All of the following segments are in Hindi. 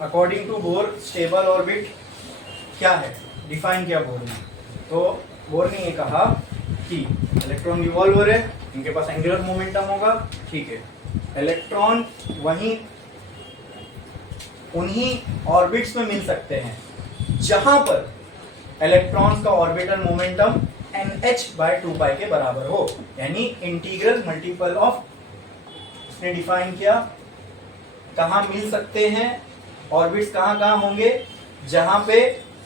According to Bohr stable orbit क्या है, डिफाइन किया बोर ने। तो बोर ने ये कहा कि इलेक्ट्रॉन रिवॉल्व हो रहे हैं, इनके पास एंगुलर मोमेंटम होगा, ठीक है। इलेक्ट्रॉन वहीं उन्हीं ऑर्बिट्स में मिल सकते हैं जहां पर इलेक्ट्रॉन्स का ऑर्बिटल मोमेंटम nh/2π के बराबर हो, यानी इंटीग्रल मल्टीपल ऑफ, इसने डिफाइन किया कहां मिल सकते हैं ऑर्बिट्स, कहां होंगे, जहां पे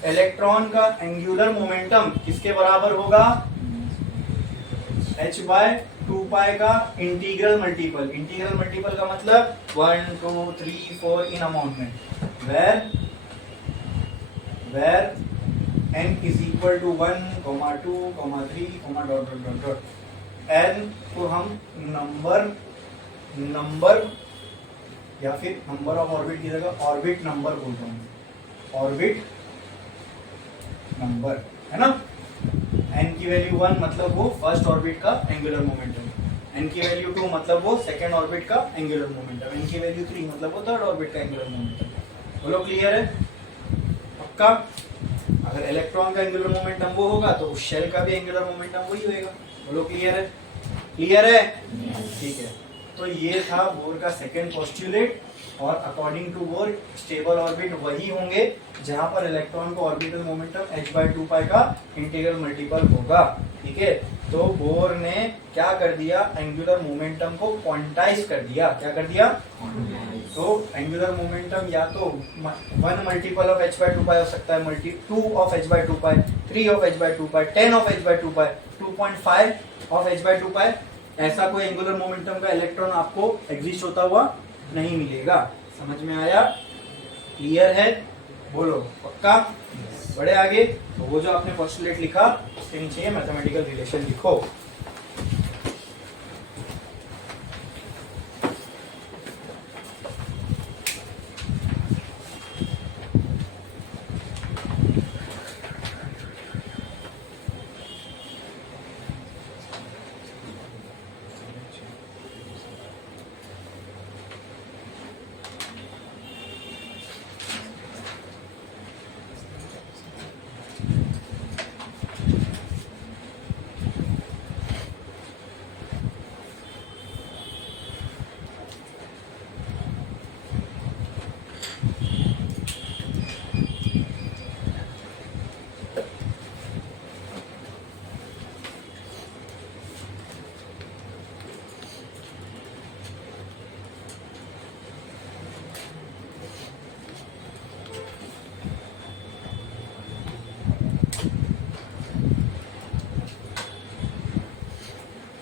इलेक्ट्रॉन का एंगुलर मोमेंटम किसके बराबर होगा, h/2π का इंटीग्रल मल्टीपल। इंटीग्रल मल्टीपल का मतलब 1 2 3 4 इन अमाउंट में, where n is equal to 1, 2, 3, n को हम नंबर या फिर नंबर ऑफ ऑर्बिट की जगह ऑर्बिट नंबर बोलते हैं, ऑर्बिट नंबर, है ना। n की वैल्यू 1 मतलब वो फर्स्ट ऑर्बिट का एंगुलर मोमेंटम, n की वैल्यू 2 मतलब वो सेकेंड ऑर्बिट का एंगुलर मोमेंटम, n की वैल्यू 3 मतलब वो थर्ड ऑर्बिट का एंगुलर मोमेंटम। बोलो क्लियर है? पक्का? अगर इलेक्ट्रॉन का एंगुलर मोमेंटम वो होगा तो उस शेल का भी एंगुलर मोमेंटम वही होगा। बोलो क्लियर है? क्लियर है? ठीक है। तो ये था बोर का सेकेंड पोस्टुलेट, और according to Bohr stable orbit वही होंगे जहां पर इलेक्ट्रॉन को ऑर्बिटल मोमेंटम h/2π का इंटीग्रल मल्टीपल होगा, ठीक है। तो बोर ने क्या कर दिया, एंगुलर मोमेंटम को क्वांटाइज कर दिया। क्या कर दिया? तो एंगुलर मोमेंटम या तो 1 मल्टीपल ऑफ h/2π हो सकता है, 2 of h/2π, 3 of h/2π, 10 of h/2π, 2.5 of h/2π, ऐसा कोई एंगुलर मोमेंटम का इलेक्ट्रॉन आपको एग्जिस्ट होता हुआ नहीं मिलेगा। समझ में आया? क्लियर है? बोलो पक्का? बढ़े आगे। तो वो जो आपने पोस्टुलेट लिखा उसके नीचे मैथमेटिकल रिलेशन लिखो।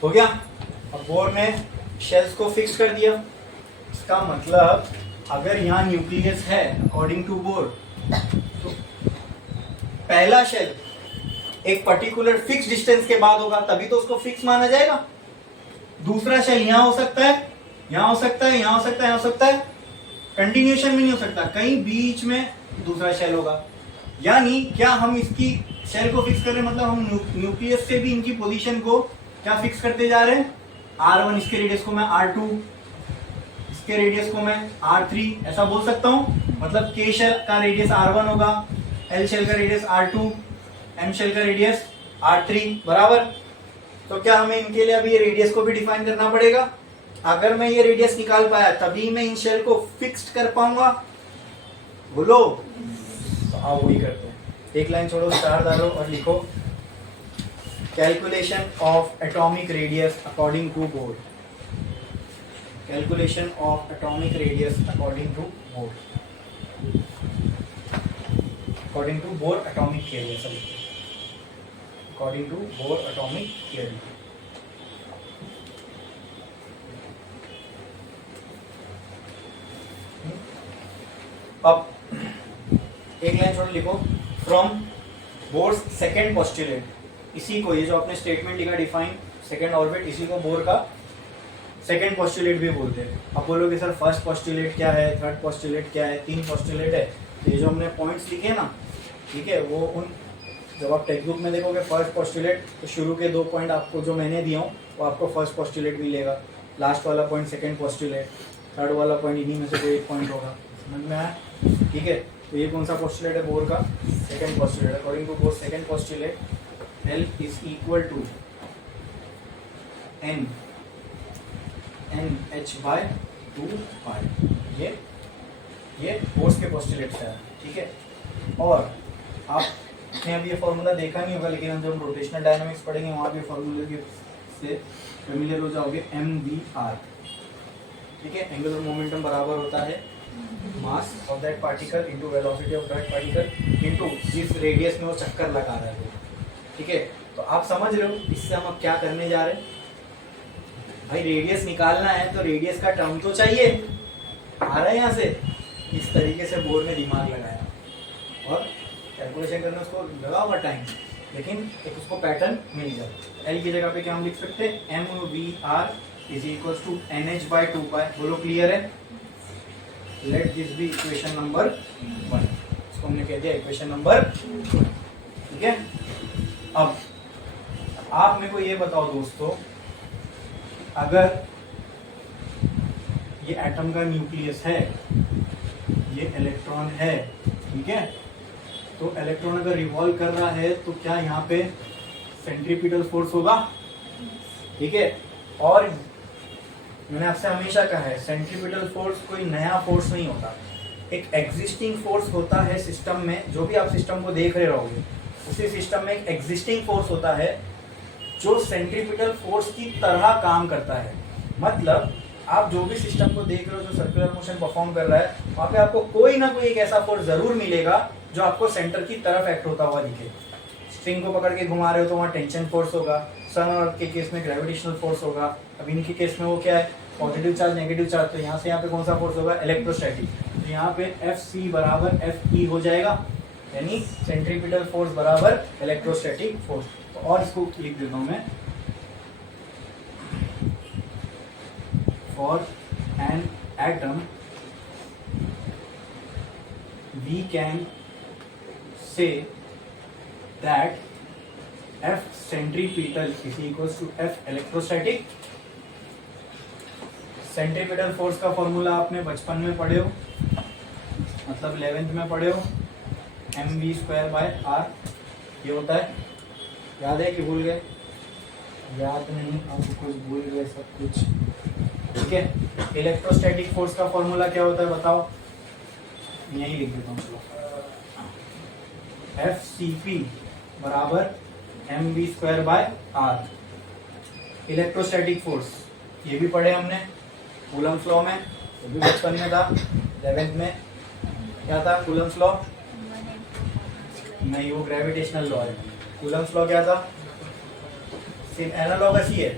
हो गया। अब बोर ने शेल्स को फिक्स कर दिया। इसका मतलब अगर यहाँ न्यूक्लियस है अकॉर्डिंग टू बोर, तो पहला शेल एक पर्टिकुलर फिक्स डिस्टेंस के बाद होगा, तभी तो उसको फिक्स माना जाएगा। दूसरा शेल यहाँ हो सकता है, यहाँ हो सकता है, यहाँ हो सकता है, यहाँ हो सकता है, कंटिन्यूएशन में नहीं हो सकता, कहीं बीच में दूसरा शेल होगा। यानी क्या हम इसकी शेल को फिक्स कर रहे हैं, मतलब हम न्यूक्लियस से भी इनकी पोजीशन को क्या फिक्स करते जा रहे हैं। R1 इसके रेडियस को मैं R2, इसके रेडियस को मैं R3 ऐसा बोल सकता हूं। मतलब K शेल का रेडियस R1 होगा, L शेल का रेडियस R2, M शेल का रेडियस R3 बराबर। तो क्या हमें इनके लिए अभी ये रेडियस को भी डिफाइन करना पड़ेगा। अगर मैं ये रेडियस निकाल पाया तभी मैं इन शेल को फिक्स्ड कर पाऊंगा। बोलो तो आओ वही करते हैं। एक लाइन छोड़ो, स्टार डालो और लिखो calculation of atomic radius according to Bohr. Calculation of atomic radius according to Bohr, according to Bohr atomic theory, sorry according to Bohr atomic theory. अब एक लाइन छोड़ लिखो, फ्रॉम बोर्स सेकेंड पोस्टुलेट, इसी को ये जो आपने स्टेटमेंट लिखा डिफाइन सेकेंड ऑर्बिट, इसी को बोर का सेकेंड पोस्टुलेट भी बोलते हैं। आप बोलोगे सर फर्स्ट पोस्टुलेट क्या है, थर्ड पोस्टुलेट क्या है, 3 पोस्टुलेट है। तो ये जो हमने पॉइंट्स लिखे ना, ठीक है, वो उन जब आप टेक्स्ट बुक में देखोगे फर्स्ट पोस्टुलेट तो शुरू के 2 पॉइंट आपको जो मैंने दिया हूँ वो आपको फर्स्ट पोस्टुलेट मिलेगा, लास्ट वाला पॉइंट सेकेंड पोस्टुलेट, थर्ड वाला पॉइंट इन्हीं में से कोई एक पॉइंट होगा। समझ में आया? ठीक है, तो ये कौन सा पोस्टुलेट है बोर का? Second postulate. According to Bohr second postulate L is equal to N H by 2 pi. ये बोर्स के पोस्टुलेट से है। ठीक है, और आपने अभी ये फॉर्मूला देखा नहीं होगा, लेकिन हम जब रोटेशनल डायनामिक्स पढ़ेंगे वहाँ भी फॉर्मूले से फेमिलियर हो जाओगे। एम वी आर, ठीक है, एंगुलर मोमेंटम बराबर होता है mass of that particle into velocity of that particle into जिस रेडियस में वो चक्कर लगा रहा है। ठीक है, तो आप समझ रहे हो इससे हम अब क्या करने जा रहे हैं? भाई रेडियस निकालना है तो रेडियस का टर्म तो चाहिए। आ रहा है यहाँ से, इस तरीके से बोर्ड में दिमाग लगाया और कैलकुलेशन करना, उसको लगा होगा टाइम, लेकिन एक उसको पैटर्न मिल जाए। एल की जगह पे क्या हम लिख सकते हैं? M V R is equal to N H by 2 pi. बोलो क्लियर है? Let this be equation number 1। इसको हमने कह दिया इक्वेशन नंबर 1। ठीक है, अब आप मेरे को ये बताओ दोस्तों, अगर ये एटम का न्यूक्लियस है, ये इलेक्ट्रॉन है, ठीक है, तो इलेक्ट्रॉन अगर रिवॉल्व कर रहा है तो क्या यहाँ पे सेंट्रीपिटल फोर्स होगा? ठीक है, और मैंने आपसे हमेशा कहा है सेंट्रीपिटल फोर्स कोई नया फोर्स नहीं होता, एक एग्जिस्टिंग फोर्स होता है सिस्टम में। जो भी आप सिस्टम को देख रहे रहोगे उसी सिस्टम में एक एग्जिस्टिंग फोर्स होता है जो सेंट्रीपिटल फोर्स की तरह काम करता है। मतलब आप जो भी सिस्टम को देख रहे हो जो सर्कुलर मोशन परफॉर्म कर रहा है, वहां पे आपको कोई ना कोई एक ऐसा फोर्स जरूर मिलेगा जो आपको सेंटर की तरफ एक्ट होता हुआ दिखे। स्ट्रिंग को पकड़ के घुमा रहे हो तो वहाँ टेंशन फोर्स होगा, सन और के केस में ग्रेविटेशनल फोर्स होगा, अब इनके केस में वो क्या है? Positive charge negative charge. तो यहाँ से यहाँ पे कौन सा फोर्स होगा? इलेक्ट्रोस्टैटिक। तो यहाँ पे एफ सी बराबर एफ ई हो जाएगा, यानी सेंट्रीपिटल फोर्स बराबर इलेक्ट्रोस्टैटिक फोर्स। तो और इसको लिख देता हूँ मैं, for an atom we can say that F centripetal is equals to F electrostatic। Centripetal force का फॉर्मूला आपने बचपन में पढ़े हो, मतलब 11th में पढ़े हो, M V square by R ये होता है। याद है कि भूल गए? याद नहीं, अब कुछ भूल गए सब कुछ। ठीक है, इलेक्ट्रोस्टैटिक फोर्स का फॉर्मूला क्या होता है बताओ? यही लिख देता हूँ, चलो, एफ सी पी बराबर M V square by R. Electrostatic force ये भी पढ़े हमने कूलम्ब्स लॉ में, ये भी बचपन में था। 11th में क्या था? कूलम्ब्स लॉ नहीं, वो ग्रेविटेशनल लॉ है। कूलम्ब्स लॉ क्या था? सिर्फ एनालॉगस ही है,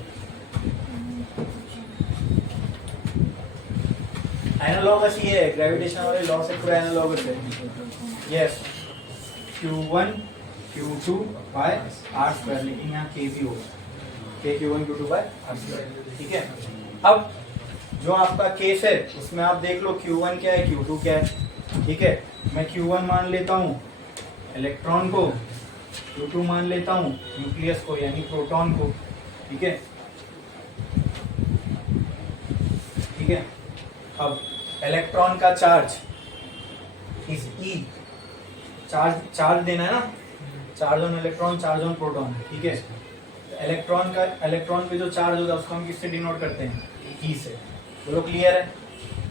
एनालॉगस ही है, ग्रेविटेशन वाले लॉ से पूरा एनालॉगस है। Yes, Q1 Q2 bye are square, लेकिन यहाँ K भी होगा, K Q1 Q2 bye are square. ठीक है, अब जो आपका केस है उसमें आप देख लो Q1 क्या है, Q2 क्या है। ठीक है, मैं Q1 मान लेता हूँ इलेक्ट्रॉन को, Q2 मान लेता हूँ न्यूक्लियस को यानी प्रोटॉन को। ठीक है, ठीक है, अब इलेक्ट्रॉन का चार्ज इज ई, चार्ज देना है ना, charge on electron, charge on proton. ठीक है, इलेक्ट्रॉन पे जो चार्ज होता है उसको हम किससे डिनोट करते हैं? ई से। बोलो क्लियर है?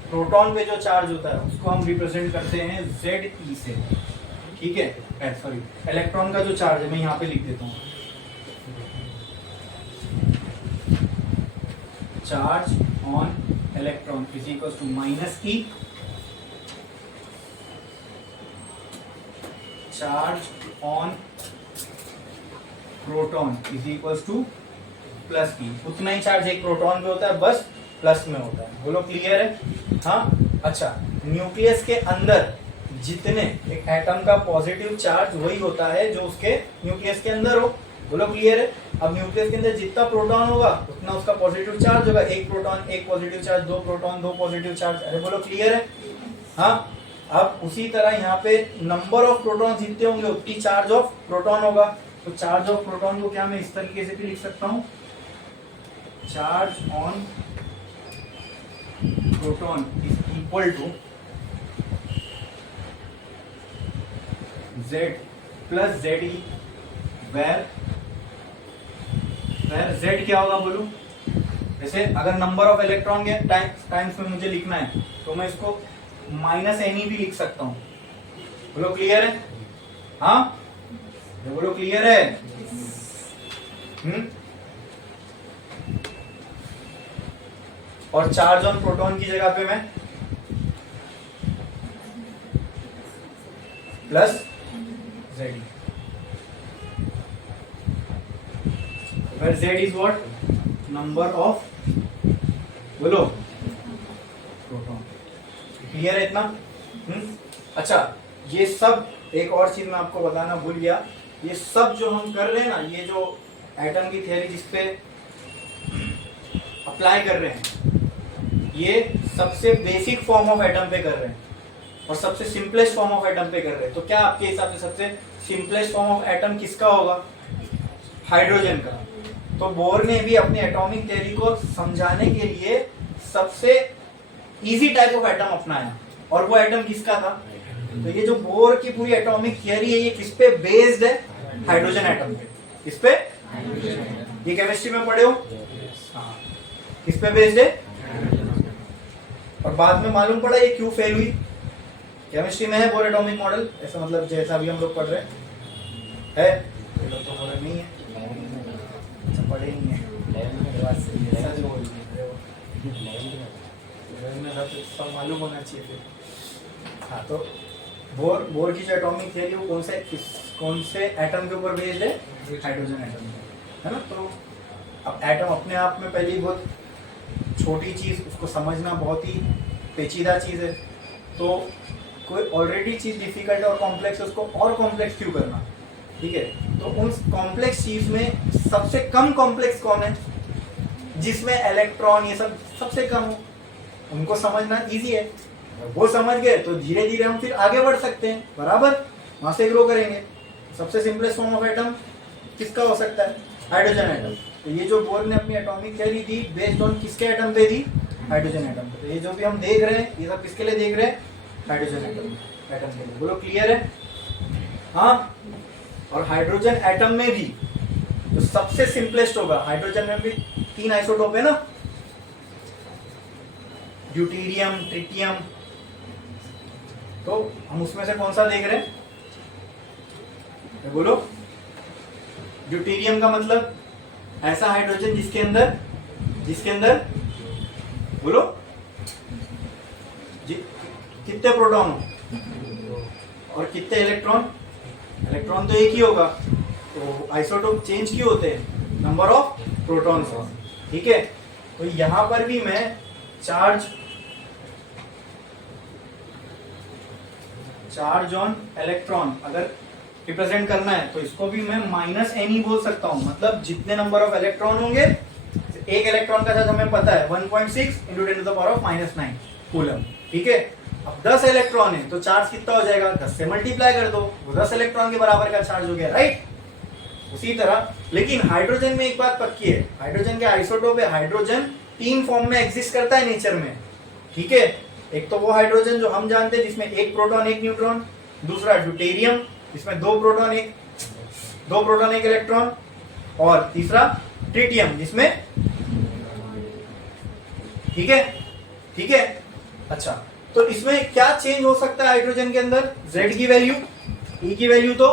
प्रोटॉन पे जो चार्ज होता है उसको हम रिप्रेजेंट करते हैं जेड ई से। ठीक है, सॉरी, इलेक्ट्रॉन का जो चार्ज है मैं यहाँ पे लिख देता हूँ, charge on electron is equal to minus E, charge on proton is equal to plus E. उतना ही चार्ज एक प्रोटॉन पे होता है, बस प्लस में होता है। बोलो क्लियर है? हाँ, अच्छा, न्यूक्लियस के अंदर जितने एक एटम का पॉजिटिव चार्ज वही होता है जो उसके न्यूक्लियस के अंदर हो। बोलो क्लियर है? अब न्यूक्लियस के अंदर जितना प्रोटॉन होगा उतना उसका पॉजिटिव चार्ज होगा, एक प्रोटॉन एक पॉजिटिव चार्ज, दो प्रोटॉन दो पॉजिटिव चार्ज। अरे बोलो क्लियर है? हाँ, अब उसी तरह यहाँ पे नंबर ऑफ प्रोटॉन जितने होंगे उतनी चार्ज ऑफ प्रोटॉन होगा। तो चार्ज ऑफ प्रोटॉन को क्या मैं इस तरीके से भी लिख सकता हूँ, charge on proton is equal to Z plus Ze, where Z क्या होगा बोलू? जैसे अगर नंबर ऑफ इलेक्ट्रॉन के टाइम्स में मुझे लिखना है तो मैं इसको -ne भी लिख सकता हूँ। बोलो क्लियर है? हाँ बोलो क्लियर है? और चार्ज ऑन प्रोटॉन की जगह पे मैं plus Ze, where Z is what? Number of, बोलो, प्रोटॉन। क्लियर है इतना? अच्छा, ये सब एक और चीज मैं आपको बताना भूल गया, ये सब जो हम कर रहे हैं ना, ये जो एटम की थ्योरी जिसपे अप्लाई कर रहे हैं, ये सबसे बेसिक फॉर्म ऑफ एटम पे कर रहे हैं और सबसे सिंपलेस्ट फॉर्म ऑफ एटम पे कर रहे हैं। तो क्या आपके हिसाब से सबसे सिंपलेस्ट फॉर्म ऑफ एटम किसका होगा? हाइड्रोजन का। तो बोर ने भी अपनी एटॉमिक थ्योरी को समझाने के लिए सबसे इजी टाइप ऑफ एटम अपनाया, और वो एटम किसका था? तो ये जो बोर की पूरी एटॉमिक थ्योरी है, ये किस पे बेस्ड है? हाइड्रोजन एटम पे। किस पे? ये केमिस्ट्री में पढ़े हो? हाँ, किस पे बेस्ड है? और बाद में मालूम पड़ा ये क्यों फेल हुई। केमिस्ट्री में है बोर एटॉमिक मॉडल, ऐसा मतलब जैसा भी हम लोग पढ़ रहे हैं, ये लोग तो बोल नहीं है, पढ़े नहीं है, सब मालूम होना चाहिए फिर। हाँ, तो बोर की जो एटॉमिक थ्योरी वो कौन से एटम के ऊपर बेस्ड है? हाइड्रोजन एटम है ना। तो अब एटम अपने आप में पहले ही बहुत छोटी चीज, उसको समझना बहुत ही पेचीदा चीज है। तो कोई ऑलरेडी चीज डिफिकल्ट और कॉम्प्लेक्स है, उसको और कॉम्प्लेक्स क्यों करना? ठीक है, तो उन कॉम्प्लेक्स चीज में सबसे कम कॉम्प्लेक्स कौन है? जिसमें इलेक्ट्रॉन ये सब सबसे कम हो, उनको समझना इजी है। वो समझ गए तो धीरे धीरे हम फिर आगे बढ़ सकते हैं, बराबर, वहां से ग्रो करेंगे। सबसे सिंपलेस्ट फॉर्म ऑफ एटम किसका हो सकता है? Hydrogen atom. तो ये जो बोर ने अपनी atomic theory the, based on किसके एटम पे दी? हाइड्रोजन एटम पे। तो ये जो भी हम देख रहे हैं, ये सब किसके लिए देख रहे हैं? हाइड्रोजन एटम के लिए। बोलो क्लियर है? हाँ। और हाइड्रोजन एटम में भी तो सबसे सिंपलेस्ट होगा, हाइड्रोजन में भी 3 आइसोटोप है ना, ड्यूटेरियम, ट्रिटियम। तो हम उसमें से कौन सा देख रहे हैं? बोलो। ड्यूटेरियम का मतलब ऐसा हाइड्रोजन जिसके अंदर बोलो कितने प्रोटॉन हो और कितने इलेक्ट्रॉन? इलेक्ट्रॉन तो एक ही होगा, तो आइसोटोप चेंज क्यों होते हैं? Number of protons. ठीक है, तो यहां पर भी मैं चार्ज ऑन इलेक्ट्रॉन अगर रिप्रेजेंट करना है तो इसको भी मैं -ne बोल सकता हूं। मतलब जितने नंबर ऑफ इलेक्ट्रॉन होंगे, एक इलेक्ट्रॉन का चार्ज हमें पता है 1.6 × 10⁻⁹ कूलम। ठीक है, अब 10 इलेक्ट्रॉन है तो चार्ज कितना हो जाएगा? 10 से मल्टीप्लाई कर दो, वो 10 इलेक्ट्रॉन के बराबर का चार्ज हो गया, राइट। उसी तरह लेकिन हाइड्रोजन में एक बात पक्की है, हाइड्रोजन के आइसोटोप है। हाइड्रोजन 3 फॉर्म में एग्जिस्ट करता है नेचर में। ठीक है, एक तो वो हाइड्रोजन जो हम जानते हैं जिसमें 1 प्रोटॉन 1 न्यूट्रॉन, दूसरा ड्यूटेरियम जिसमें 2 प्रोटॉन 1 इलेक्ट्रॉन, और तीसरा ट्रिटियम जिसमें, ठीक है। अच्छा, तो इसमें क्या चेंज हो सकता है हाइड्रोजन के अंदर? Z की वैल्यू, E की वैल्यू तो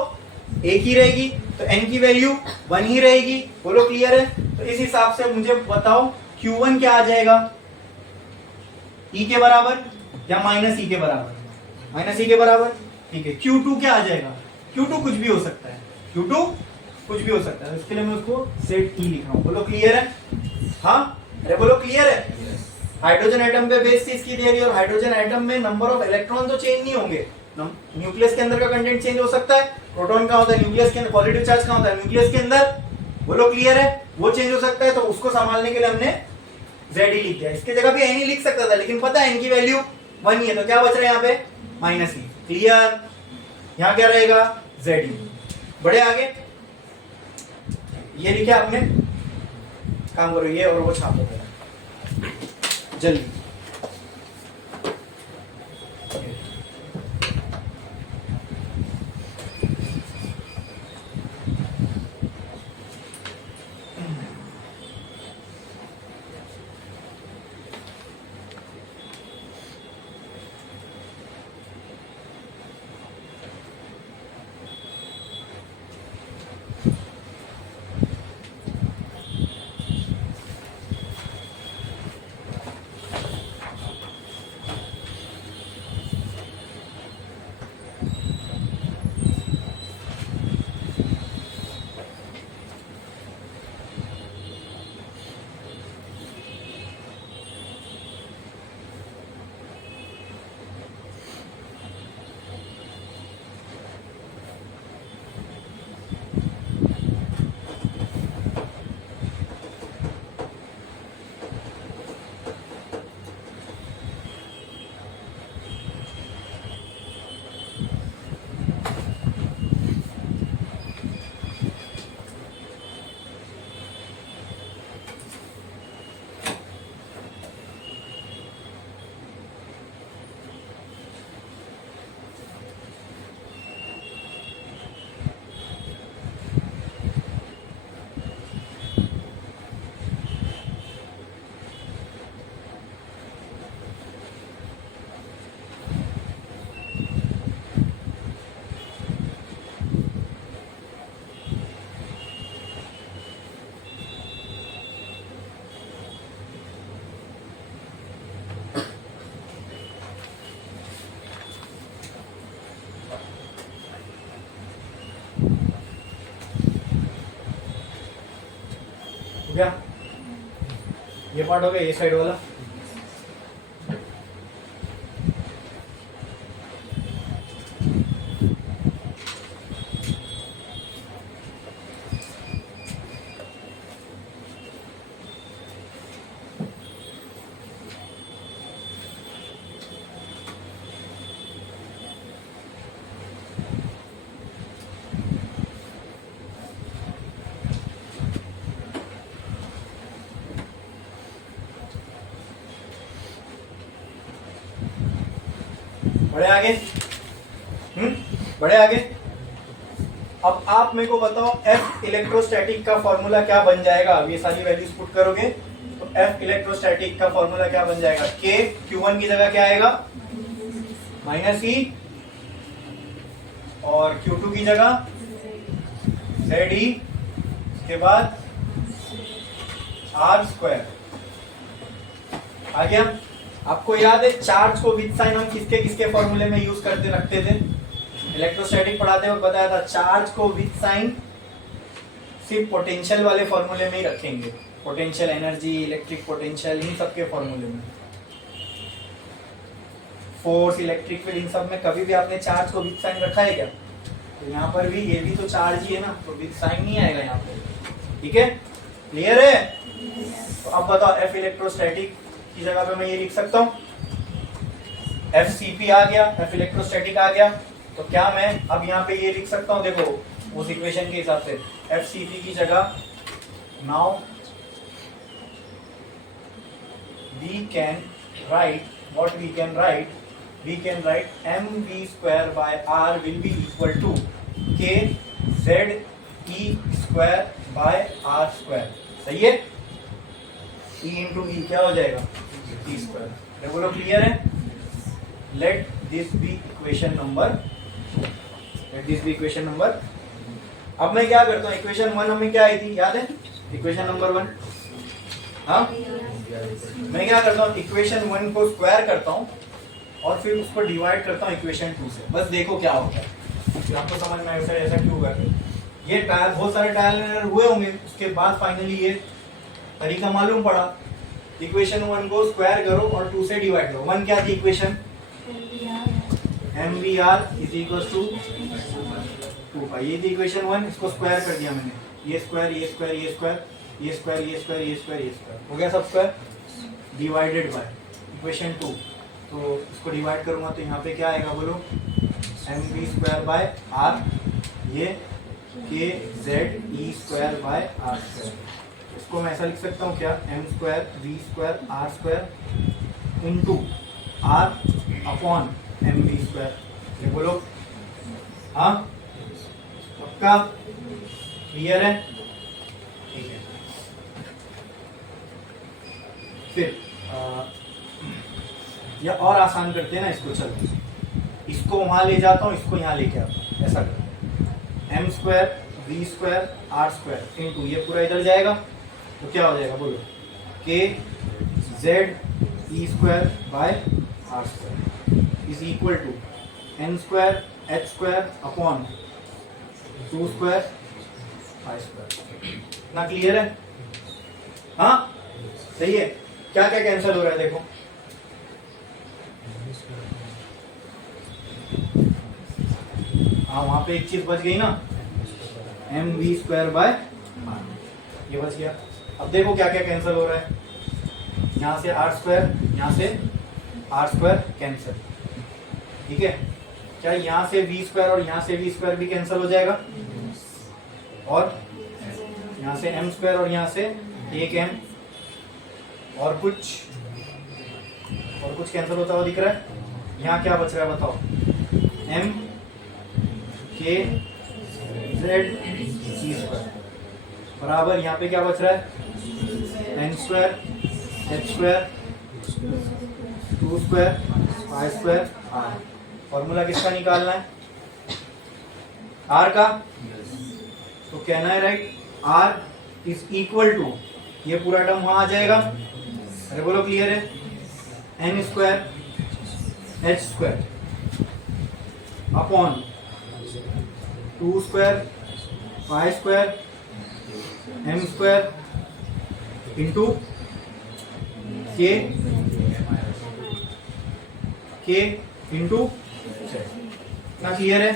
एक ही रहेगी, तो N की वैल्यू 1 ही रहेगी। बोलो क्लियर है? तो इस हिसाब से मुझे बताओ Q1 क्या आ जाएगा? E के बराबर या -E के बराबर? -E के बराबर। ठीक है, Q2 क्या आ जाएगा? Q2 कुछ भी हो सकता है, Q2 कुछ भी हो सकता है, इसके लिए मैं उसको सेट E लिख रहा हूं। बोलो क्लियर है? हाँ, अरे बोलो क्लियर है? हाइड्रोजन एटम पे बेस्ड थी इसकी थियरी, और हाइड्रोजन एटम में नंबर ऑफ इलेक्ट्रॉन तो चेंज नहीं होंगे, न्यूक्लियस के अंदर का कंटेंट चेंज हो सकता है। प्रोटॉन का होता है न्यूक्लियस के अंदर, पॉजिटिव चार्ज का होता है न्यूक्लियस के अंदर। बोलो क्लियर है? वो चेंज हो सकता है, तो उसको संभालने के लिए हमने Z ही लिख दिया। इसके जगह भी N ही लिख सकता था, लेकिन पता है N की वैल्यू 1 ही है, तो क्या बच रहा है यहाँ पे? -E। क्लियर? यहाँ क्या रहेगा? Z। बड़े आगे ये लिखे आपने, काम करो ये और वो छापो जल्दी। गया, ये पार्ट हो गया, ये साइड वाला। बढ़े आगे, बढ़े आगे। अब आप मेरे को बताओ F इलेक्ट्रोस्टैटिक का फॉर्मूला क्या बन जाएगा। अब ये सारी वैल्यूज पुट करोगे तो F इलेक्ट्रोस्टैटिक का फॉर्मूला क्या बन जाएगा, K Q1 की जगह क्या आएगा -E, और Q2 की जगह ZE, के बाद R²। आ गया। आपको याद है चार्ज को विद साइन हम किसके किसके फॉर्मूले में यूज करते रखते थे, इलेक्ट्रोस्टैटिक पढ़ाते वक्त बताया था चार्ज को विद साइन सिर्फ पोटेंशियल वाले फॉर्मूले में ही रखेंगे, पोटेंशियल एनर्जी, इलेक्ट्रिक पोटेंशियल, इन सबके फॉर्मूले में, फोर्स, इलेक्ट्रिक फील्ड, इन सब में कभी भी आपने चार्ज को विद साइन रखा है क्या? तो यहाँ पर भी ये भी तो चार्ज ही है ना, तो विद साइन नहीं आएगा यहाँ पे। ठीक है, क्लियर है? तो अब बताओ F इलेक्ट्रोस्टैटिक की जगह पे मैं ये लिख सकता हूँ FCP आ गया, F इलेक्ट्रोस्टैटिक आ गया, तो क्या मैं अब यहाँ पे ये लिख सकता हूँ, देखो उस इक्वेशन के हिसाब से FCP की जगह now we can write mv² by r will be equal to k z e square by r²। सही है, E इंटू ई क्या हो जाएगा T²। बोलो क्लियर है? Let this be equation number. अब मैं क्या करता हूँ, इक्वेशन 1 हमें क्या आई थी याद है, इक्वेशन नंबर 1। हाँ, मैं क्या करता हूँ, इक्वेशन 1 को स्क्वायर करता हूँ और फिर उसको डिवाइड करता हूँ इक्वेशन 2 से। बस देखो क्या होता है, फिर आपको समझ में आएगा ऐसा क्यों करते हैं। ये ट्रायल, बहुत सारे ट्रायल एंड हुए होंगे, उसके बाद फाइनली ये तरीका मालूम पड़ा। इक्वेशन 1 को स्क्वायर करो और 2 से डिवाइड करो। 1 क्या थी equation, MVR is equal to 2 ये थी इक्वेशन 1, इसको स्क्वायर कर दिया मैंने, ये स्क्वायर, ये स्क्वायर, ये स्क्वायर, ये स्क्वायर, ये स्क्वायर, ये स्क्वायर, ये स्क्वायर, हो गया सब स्क्वायर, डिवाइडेड बाय इक्वेशन 2। तो इसको डिवाइड करूंगा तो यहाँ पे क्या आएगा बोलो, mv² बाय r, ये kze² बाय r²। इसको मैं ऐसा लिख सकता हूँ क्या, m² v² r² into r upon mv²। ये बोलो, हाँ पक्का क्लियर है? ठीक है, फिर या और आसान करते हैं ना इसको, चलो इसको वहां ले जाता हूँ, इसको यहाँ लेके आता हूँ, ऐसा करते हैं, m² v² r² इंटू ये पूरा इधर जाएगा तो क्या हो जाएगा बोलो, kze² by r² is equal to n² h² upon 2² i²। ना क्लियर है? हाँ सही है। क्या क्या कैंसिल हो रहा है देखो, हाँ वहां पे एक चीज बच गई ना, mv² बाय r, ये बच गया। अब देखो क्या क्या कैंसिल हो रहा है, यहाँ से r², यहाँ से r² कैंसिल। ठीक है, क्या यहाँ से v² और यहाँ से v² भी कैंसिल हो जाएगा, और यहाँ से m² और यहाँ से एक m, और कुछ कैंसिल होता हुआ दिख रहा है। यहाँ क्या बच रहा है बताओ, m k z e² बराबर यहाँ पे क्या बच रहा है, n² h² 2² i² r। Formula किसका निकालना है, r का। तो कहना है right, r is equal to, ये पूरा टर्म वहां आ जाएगा, अरे बोलो क्लियर है, n² h² upon 2² i² m² into के इंटू ना, क्लियर है?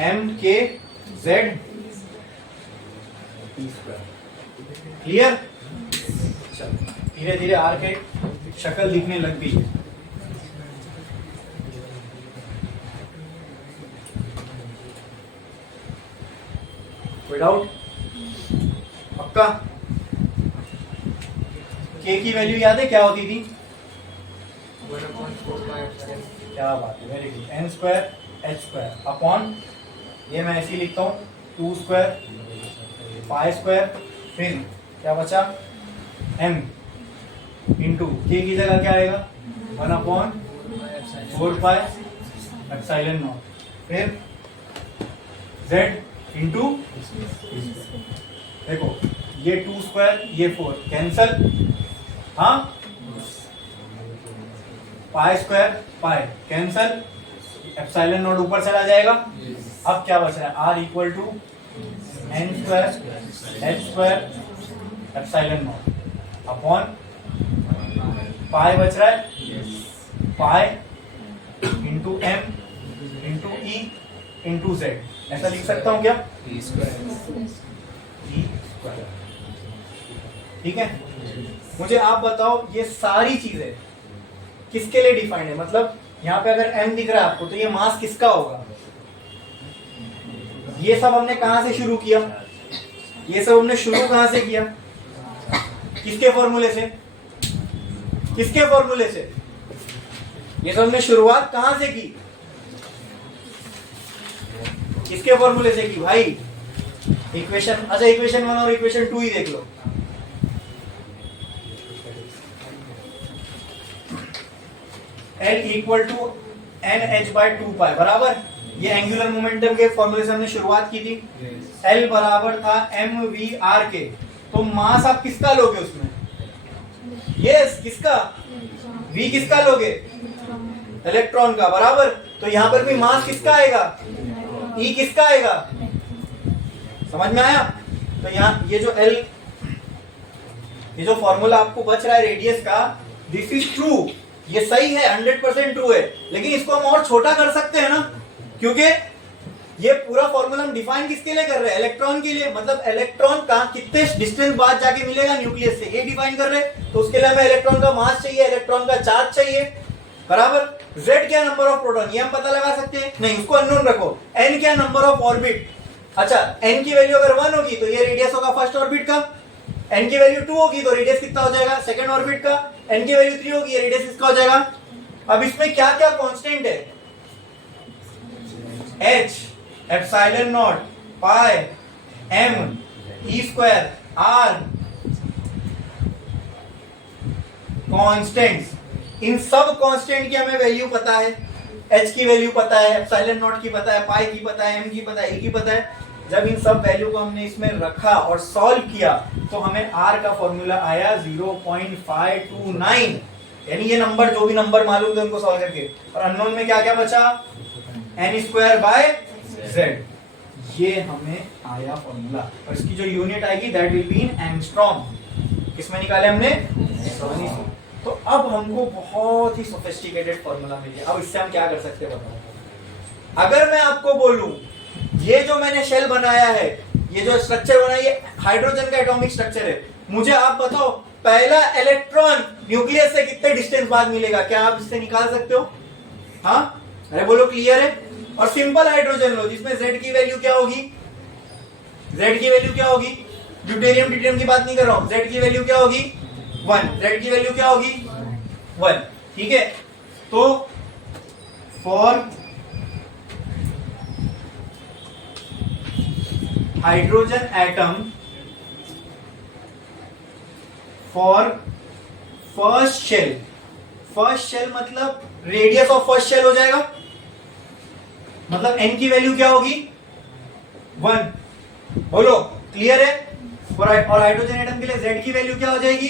एम के जेड क्लियर? धीरे धीरे आर के शक्ल दिखने लग गई। कोई डाउट? पक्का? के की वैल्यू याद है क्या होती थी? क्या बात है, very good. N square H square upon, ये मैं ऐसे ही लिखता हूँ, 2 स्क्वायर पाई स्क्वायर, फिर क्या बचा? एम इंटू के की जगह क्या आएगा? 1/4 पाई एप्सिलॉन नॉट, फिर जेड इंटू, देखो ये 2 स्क्वायर ये 4 कैंसल, हाँ, pi square pi cancel, epsilon not ऊपर चला जाएगा। अब क्या बच रहा है? R equal to N square H square epsilon not upon pi बच रहा है, pi into M into E into Z, ऐसा लिख सकता हूं क्या? E square. ठीक है, मुझे आप बताओ ये सारी चीजें किसके लिए डिफाइंड है? मतलब यहाँ पे अगर m दिख रहा है आपको तो ये मास किसका होगा? ये सब हमने कहां से शुरू किया? ये सब हमने शुरू कहां से किया? किसके फॉर्मूले से? किसके फॉर्मूले से? ये सब हमने शुरुआत कहां से की? किसके फॉर्मूले से की भाई? इक्वेशन, अच्छा इक्वेशन 1 और इक्वेशन 2 ही देख लो। L equal to N H by 2 pi बराबर, ये एंगुलर मोमेंटम के फॉर्मूले से हमने शुरुआत की थी। L बराबर था एम वी आर के, तो मास आप किसका लोगे उसमें? यस, किसका? V किसका लोगे? इलेक्ट्रॉन का, बराबर। तो यहां पर भी मास किसका आएगा? E किसका आएगा? समझ में आया? तो यहाँ ये जो L, ये जो फॉर्मूला आपको बच रहा है रेडियस का, दिस इज ट्रू, ये सही है, 100% ट्रू है, लेकिन इसको हम और छोटा कर सकते हैं ना, क्योंकि ये पूरा फॉर्मूला हम डिफाइन किसके लिए कर रहे हैं? इलेक्ट्रॉन के लिए। मतलब इलेक्ट्रॉन का कितने डिस्टेंस बाद जाके मिलेगा न्यूक्लियस से, ये डिफाइन कर रहे हैं। तो उसके लिए हमें इलेक्ट्रॉन का मास चाहिए, इलेक्ट्रॉन का चार्ज चाहिए, बराबर। Z क्या नंबर ऑफ प्रोटॉन, ये हम पता लगा सकते हैं? नहीं, उसको अननोन रखो। N क्या नंबर ऑफ ऑर्बिट, अच्छा N की वैल्यू अगर 1 होगी तो ये रेडियस होगा फर्स्ट ऑर्बिट का, N की वैल्यू 2 होगी तो रेडियस कितना हो जाएगा? सेकंड ऑर्बिट का, N की वैल्यू 3 होगी, ये रेडियस किसका हो जाएगा? अब इसमें क्या क्या कांस्टेंट है? H, epsilon not, pi, M, E square, R, constants. इन सब कांस्टेंट की हमें वैल्यू पता है, H की वैल्यू पता है, एप्सिलॉन नॉट की पता है, पाई की पता है, M की पता है, E की पता है। जब इन सब वैल्यू को हमने इसमें रखा और सॉल्व किया तो हमें R का फॉर्मूला आया 0.529, यानी ये नंबर, जो भी नंबर मालूम थे उनको सॉल्व करके। और अननोन में क्या क्या बचा? n स्क्वायर बाय z, ये हमें आया फॉर्मूला। और इसकी जो यूनिट आएगी that will be in angstrom. किसमें निकाले हमने? तो अब हमको बहुत ही सोफिस्टिकेटेड फॉर्मूला मिल गया। अब इससे हम क्या कर सकते हैं बताओ? अगर मैं आपको बोलूं ये जो मैंने शेल बनाया है, ये जो स्ट्रक्चर बना है, ये हाइड्रोजन का एटॉमिक स्ट्रक्चर है, मुझे आप बताओ पहला इलेक्ट्रॉन न्यूक्लियस से कितने डिस्टेंस बाद मिलेगा? क्या आप इससे निकाल सकते हो? हाँ, अरे बोलो क्लियर है? और सिंपल हाइड्रोजन लो जिसमें Z की वैल्यू क्या होगी? Z की वैल्यू क्या होगी? ड्यूटेरियम ट्रिटियम की बात नहीं कर रहा हूं, Z की वैल्यू क्या होगी? 1। Z की वैल्यू क्या होगी? 1। ठीक है, तो for hydrogen atom for first shell, first shell मतलब रेडियस ऑफ फर्स्ट शेल हो जाएगा, मतलब n की वैल्यू क्या होगी? 1। बोलो क्लियर है? और हाइड्रोजन एटम के लिए Z की वैल्यू क्या हो जाएगी?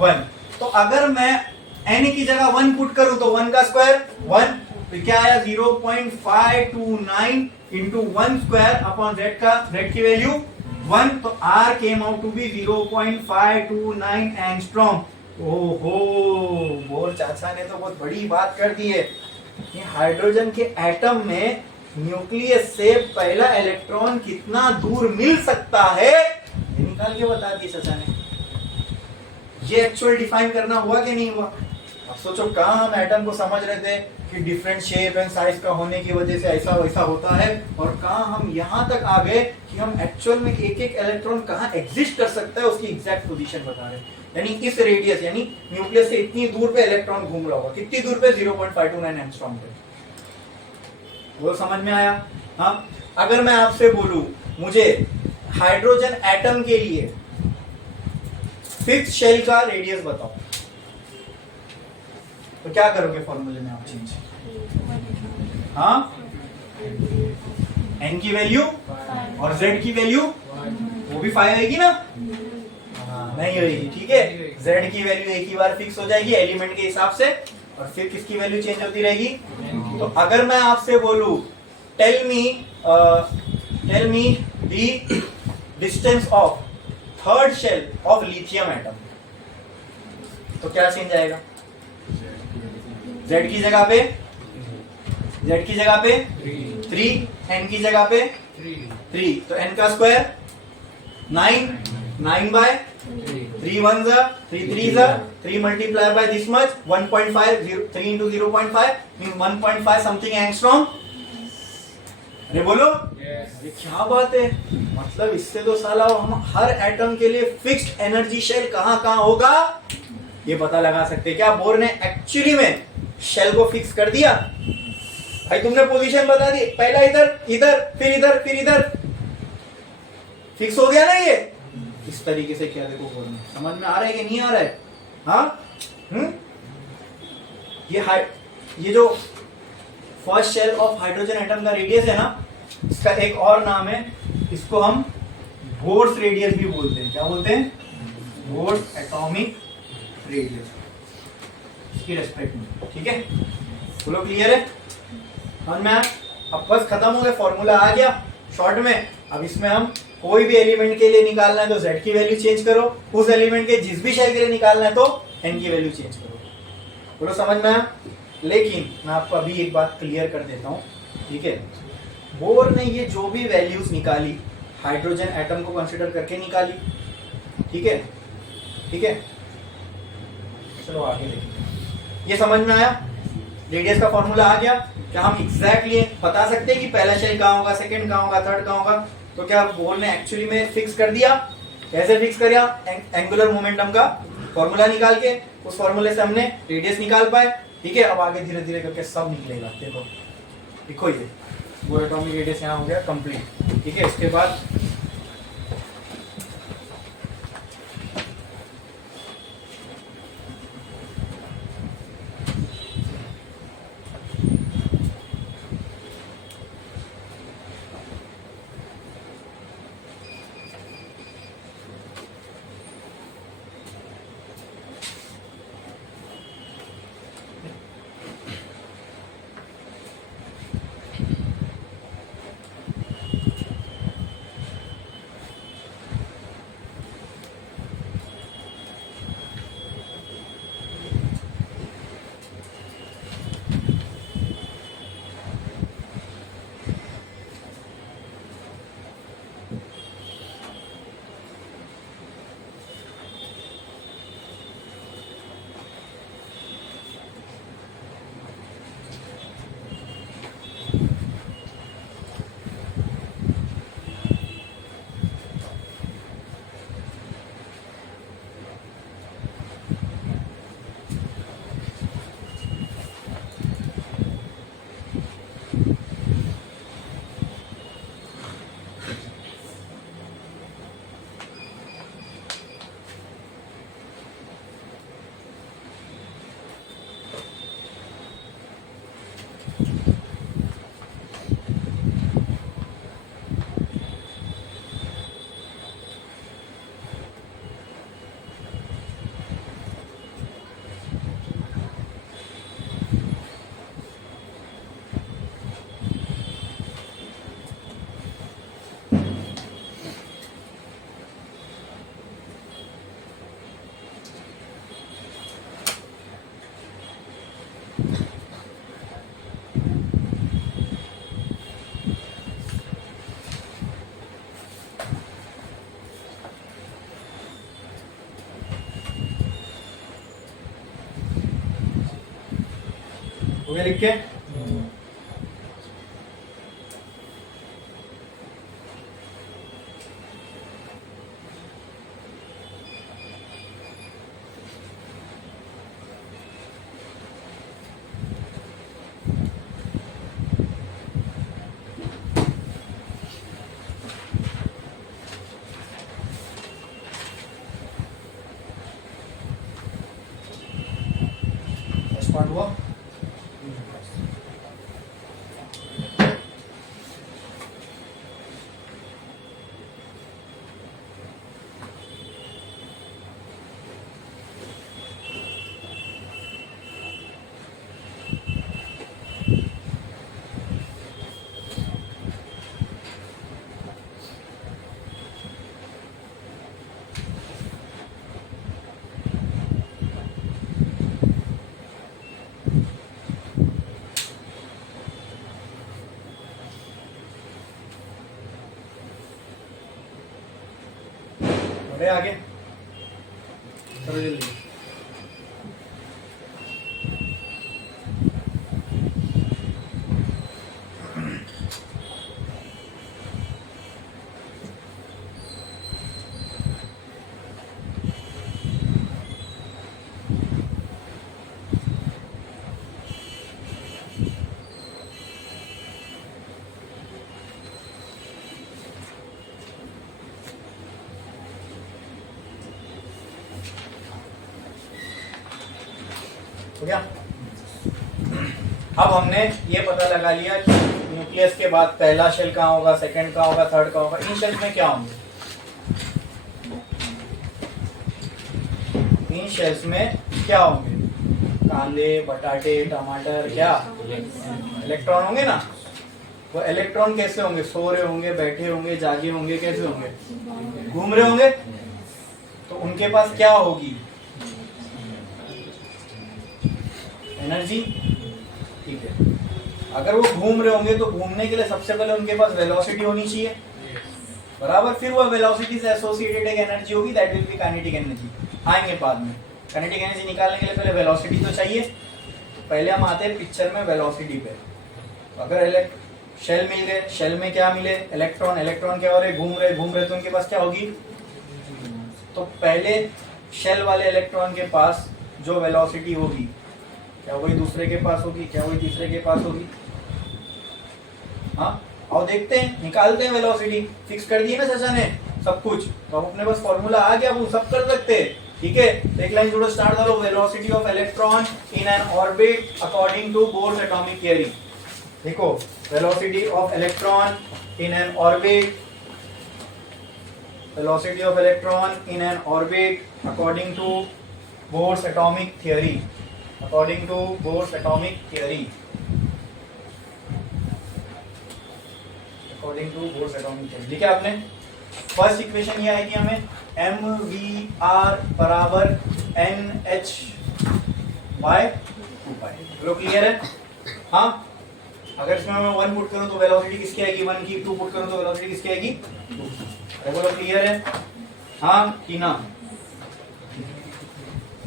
1। तो अगर मैं n की जगह 1 पुट करूं तो 1 का स्क्वायर 1, तो क्या आया? 0.529 इंटू 1 स्क्वायर अपॉन Z की वैल्यू 1 तो R came out to be 0.529 angstrom. ओहो, बोर चाचा ने तो बहुत बड़ी बात कर दी है कि हाइड्रोजन के एटम में न्यूक्लियस से पहला इलेक्ट्रॉन कितना दूर मिल सकता है ये निकाल के बता दिया चाचा ने। ये एक्चुअल डिफाइन करना हुआ कि नहीं हुआ? अब सोचो कहाँ हम एटम को समझ रहे थे कि डिफरेंट शेप एंड साइज का होने की वजह से ऐसा वैसा होता है, और कहाँ हम यहाँ तक आ गए कि हम एक्चुअल में एक एक इलेक्ट्रॉन कहाँ एग्जिस्ट कर सकता है उसकी एग्जैक्ट पोजीशन बता रहे हैं। यानी इस रेडियस यानी न्यूक्लियस से इतनी दूर पे इलेक्ट्रॉन घूम रहा होगा, कितनी दूर पे 0.529 एंगस्ट्रॉम पे। वो समझ में आया? हाँ, अगर मैं आपसे बोलूं मुझे हाइड्रोजन एटम के लिए फिफ्थ शेल का रेडियस बताओ, तो क्या करोगे फॉर्मूले में आप चेंज? हाँ, एन की वैल्यू और जेड की वैल्यू वो भी 5 आएगी ना? हाँ, नहीं होगी, ठीक है। जेड की वैल्यू एक ही बार फिक्स हो जाएगी एलिमेंट के हिसाब से, और फिर किसकी वैल्यू चेंज होती रहेगी? तो अगर मैं आपसे बोलूं tell me the distance of third shell of lithium atom, तो क्या चेंज आएगा? Z की जगह पे 3, n की जगह पे 3, तो n का स्क्वायर 9 बाय 3 1 जा 3 3 जा 3 multiply by this much 1.5 3 into 0.5 mean 1.5 something angstrom. अरे बोलो, ये क्या बात है? मतलब इससे तो साला हम हर एटम के लिए फिक्स्ड एनर्जी शेल कहाँ होगा ये पता लगा सकते हैं। क्या बोर ने एक्चुअली में शेल को फिक्स कर दिया? भाई तुमने पोजीशन बता दी, पहला इधर फिर इधर फिक्स हो गया ना ये। इस तरीके से क्या देखो बोर ने, समझ में आ रहा है कि नहीं आ रहा है? हाँ, ये जो first shell of hydrogen atom का रेडियस है ना, इसका एक और नाम है, इसको हम बोर्स रेडियस भी बोलते हैं। क्या बोलते हैं? बोर्स एटॉमिक रेडियस, इसकी रेस्पेक्ट में, ठीक है? बोलो क्लियर है? समझ में आया? अब बस खत्म हो गया, फॉर्मूला आ गया शॉर्ट में। अब इसमें हम कोई भी एलिमेंट के लिए निकालना है तो z की वैल्यू चेंज करो, उस एलिमेंट के जिस भी शेल के लिए निकालना है तो n की वैल्यू चेंज करो। बोलो समझ में आया? लेकिन मैं आपको अभी एक बात क्लियर कर देता हूँ, ठीक है? बोर ने ये जो भी वैल्यूज निकाली हाइड्रोजन एटम को कंसिडर करके निकाली, ठीक है? ठीक है, चलो आगे देखिए। ये समझ में आया? रेडियस का फॉर्मूला आ गया। क्या हम एग्जैक्टली बता सकते हैं कि पहला शेल कहाँ होगा, सेकंड कहाँ होगा, थर्ड कहाँ होगा? तो क्या बोर ने एक्चुअली में फिक्स कर दिया? कैसे फिक्स किया? एंगुलर मोमेंटम का फॉर्मूला निकाल के, उस फॉर्मूले से हमने रेडियस निकाल पाए, ठीक है? अब आगे धीरे धीरे करके सब निकलेगा। देखो लिखो, ये वो एटॉमिक रेडियस यहाँ हो गया कंप्लीट, ठीक है? इसके बाद हो गया लिख के? पार्ट हुआ। आगे चलो जल्दी। हो गया? अब हमने ये पता लगा लिया कि न्यूक्लियस के बाद पहला शेल कहाँ होगा, सेकंड कहाँ होगा, थर्ड कहाँ होगा। इन शेल्स में क्या होंगे? इन शेल्स में क्या होंगे? कांदे, बटाटे, टमाटर, क्या इलेक्ट्रॉन होंगे ना। वो इलेक्ट्रॉन कैसे होंगे? सो रहे होंगे, बैठे होंगे, जागे होंगे, कैसे होंगे? घूम रहे होंगे। तो उनके पास क्या होगी? एनर्जी। ठीक है, अगर वो घूम रहे होंगे तो घूमने के लिए सबसे पहले उनके पास वेलोसिटी होनी चाहिए, बराबर। फिर वो वेलोसिटी से एसोसिएटेड एक एनर्जी होगी, that will be kinetic energy. आएंगे बाद में। काइनेटिक एनर्जी निकालने के लिए पहले वेलोसिटी तो चाहिए। पहले हम आते हैं पिक्चर में वेलोसिटी पे। अगर शेल मिल गए, शेल में क्या मिले? इलेक्ट्रॉन। इलेक्ट्रॉन क्या हो रहे? घूम रहे, तो उनके पास क्या होगी? तो पहले शेल वाले इलेक्ट्रॉन के पास जो वेलोसिटी होगी, क्या वही दूसरे के पास होगी? क्या वही तीसरे के पास होगी? हाँ, और देखते हैं, निकालते हैं वेलोसिटी। फिक्स कर दिए ना चाचा ने सब कुछ, तो हम अपने पास फॉर्मूला आ गया, वो सब कर सकते हैं। ठीक है, तो एक लाइन जोड़ो, स्टार्ट करो। Velocity of electron in N orbit according to Bohr's atomic theory. देखो, velocity of electron in N orbit, velocity of electron in N orbit according to Bohr's atomic theory, according to Bohr's atomic theory, according to Bohr's atomic theory. ठीक है, आपने फर्स्ट इक्वेशन ये आएगी हमें mvr बराबर nh बाय 2 लो, क्लियर है? हाँ, अगर इसमें मैं 1 पुट करूं तो वेलोसिटी किसकी आएगी? 1 की। 2 पुट करूं तो वेलोसिटी किसकी आएगी? 2। अरे बोलो, क्लियर है? हाँ कि ना?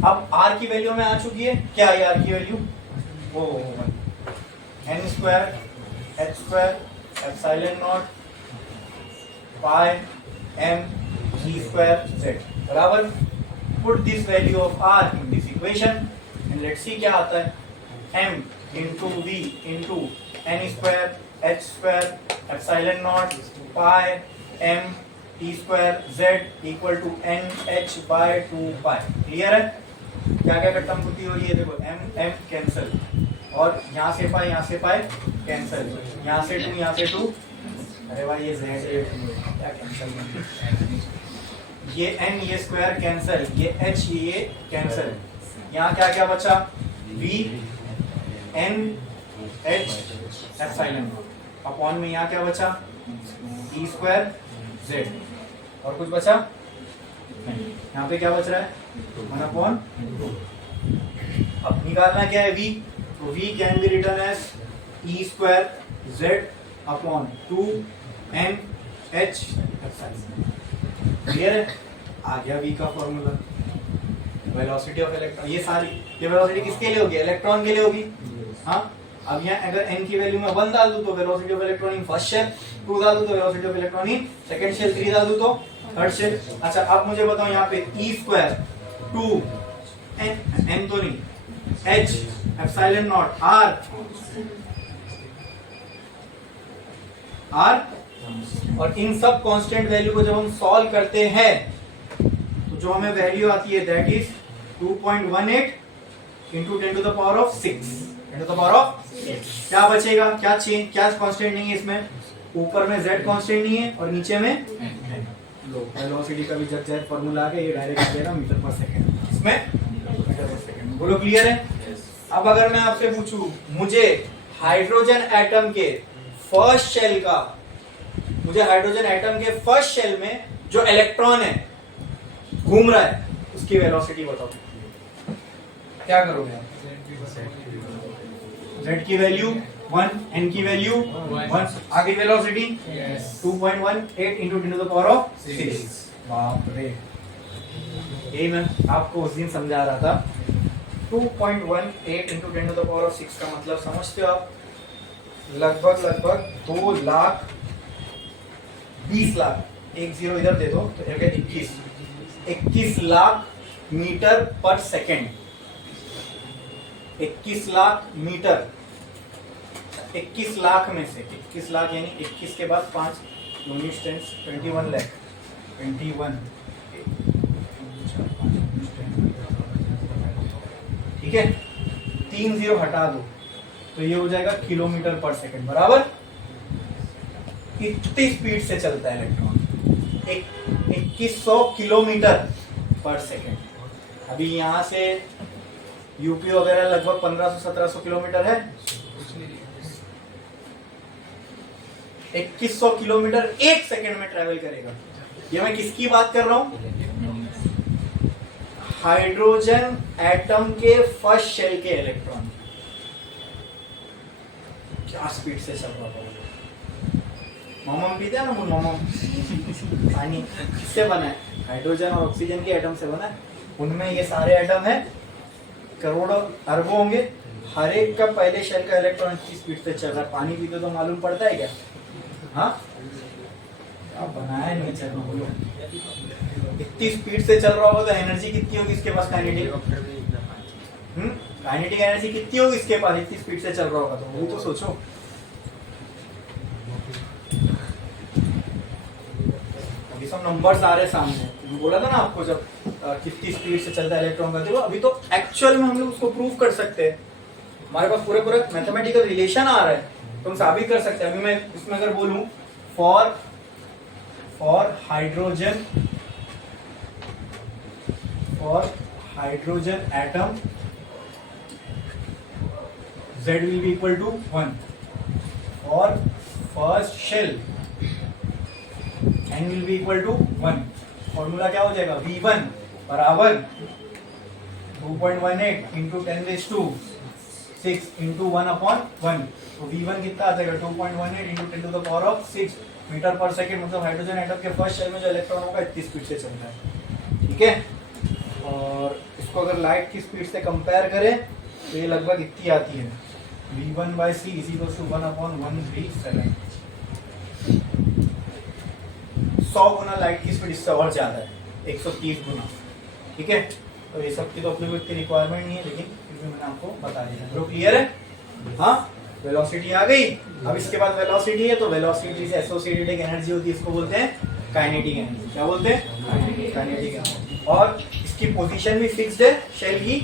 अब r की वैल्यू में आ चुकी है। क्या है r की वैल्यू? वो n square h square epsilon not pi m g square z, बराबर। Put this value of r in this equation and let's see क्या आता है। m into v into n square h square epsilon not pi m t square z equal to nh by 2 pi. Clear है? क्या क्या खत्म होती हो रही है? देखो, m कैंसिल, और यहाँ से पाई कैंसिल, यहाँ से 2 यहाँ से 2। अरे भाई, ये z क्या कैंसिल? ये n ये स्क्वायर कैंसिल, ये h ये कैंसिल। यहाँ क्या क्या बचा? v n h epsilon upon में यहाँ क्या बचा? e square z। और कुछ बचा नहीं। यहाँ पे क्या बच रहा है? 1/2। अब निकालना क्या है? v। तो v can be written as e square z upon 2 n h epsilon. Clear है? आ गया v का फॉर्मूला। वेलोसिटी ऑफ इलेक्ट्रॉन, ये वेलोसिटी किसके लिए होगी? इलेक्ट्रॉन के लिए होगी। हाँ, अब यहाँ अगर n की वैल्यू में 1 डाल दूं तो velocity of electron in first shell, 2 डाल दूं तो velocity of electron in second shell, 3 डाल दूं तो थर्ड शेल। अच्छा अब मुझे बताओ यहाँ पे E स्क्वायर 2 n तो नहीं h एप्सिलॉन नॉट r और इन सब कांस्टेंट वैल्यू को जब हम सॉल्व करते हैं तो जो हमें वैल्यू आती है that is 2.18 into 10 to the power of 6 10 to the power of 6। क्या बचेगा, क्या चेंज, क्या कांस्टेंट नहीं है इसमें, ऊपर में z कांस्टेंट नहीं है और नीचे में लो वेलोसिटी का भी जब z फार्मूला आ गया, ये डायरेक्ट आ जाएगा मीटर पर सेकंड, इसमें मीटर पर सेकंड। बोलो क्लियर है। अब अगर मैं आपसे पूछूं मुझे हाइड्रोजन एटम के फर्स्ट शेल का, मुझे हाइड्रोजन एटम के फर्स्ट शेल में जो इलेक्ट्रॉन है घूम रहा है उसकी वेलोसिटी बताओ, क्या करोगे आप? z की वैल्यू 1, n की वैल्यू 1, आगे velocity 2.18 into 10 to the power of 6। बाप रे, यही मैं आपको उस दिन समझा रहा था। 2.18 into 10 to the power of 6 का मतलब समझते हो आप? लगभग 2 लाख 20 लाख, एक जीरो इधर दे दो तो 21 lakh metre per second, 21 lakh metre, 21 lakh में से 21 लाख यानी 21 के बाद 5 यूनिट 21 लाख 21, ठीक है, 3 जीरो हटा दो तो ये हो जाएगा किलोमीटर पर सेकंड बराबर। कितनी स्पीड से चलता है इलेक्ट्रॉन? 2100 किलोमीटर पर सेकंड। अभी यहाँ से यूपी वगैरह लगभग 1500-1700 किलोमीटर है। 2100 किलोमीटर एक सेकंड में ट्रेवल करेगा। ये मैं किसकी बात कर रहा हूं? हाइड्रोजन एटम के फर्स्ट शेल के इलेक्ट्रॉन। क्या स्पीड से चल रहा होगा? मोमम पीते हैं ना, मोमम पानी किससे बना है? हाइड्रोजन और ऑक्सीजन के एटम से बना है। उनमें ये सारे एटम है, करोड़ों अरबों होंगे, हर एक का पहले शेल का इलेक्ट्रॉन की स्पीड से चल रहा है। पानी पीते तो मालूम पड़ता है क्या? हाँ, क्या बनाया नेचर में, बोलो। इतनी स्पीड से चल रहा होगा तो एनर्जी कितनी होगी इसके पास? काइनेटिक एनर्जी कितनी होगी इसके पास? इतनी स्पीड से चल रहा होगा तो वो तो सोचो। अभी सब नंबर्स आ रहे सामने, बोला था ना आपको जब कितनी स्पीड से चलता है इलेक्ट्रॉन का, देखो अभी तो एक्चुअल में हम लोग उसको प्रूव कर सकते हैं। हमारे पास पूरे मैथमेटिकल रिलेशन आ रहा है तो हम साबित कर सकते हैं। अभी मैं इसमें अगर बोलूं for hydrogen atom Z will be equal to 1, for first shell N will be equal to 1। Formula क्या हो जाएगा? V1 बराबर 2.18 इंटू 10⁻6 इंटू 1/1। तो V1 कितना आ जाएगा? 2.18 into 10 to the power of 6 metre per second. मतलब हाइड्रोजन एटम के फर्स्ट शेल में जो इलेक्ट्रॉन होगा इतनी स्पीड से चलता है, ठीक है। और इसको अगर लाइट की स्पीड से कंपेयर करें तो ये लगभग इतनी आती है, V1/c is equal to 1/137। 100 Guna light की स्पीड इससे और ज्यादा है, 130 गुना, ठीक है। तो ये सब की तो अपने को इतनी रिक्वायरमेंट नहीं है, लेकिन फिर भी मैंने आपको बता दिया। तो क्लियर है? हाँ, वेलोसिटी आ गई। अब इसके बाद वेलोसिटी है तो वेलोसिटी से एसोसिएटेड एक एनर्जी होती है, इसको बोलते हैं काइनेटिक एनर्जी। क्या बोलते हैं? Kinetic energy. और इसकी पोजीशन भी फिक्स्ड है शेल की,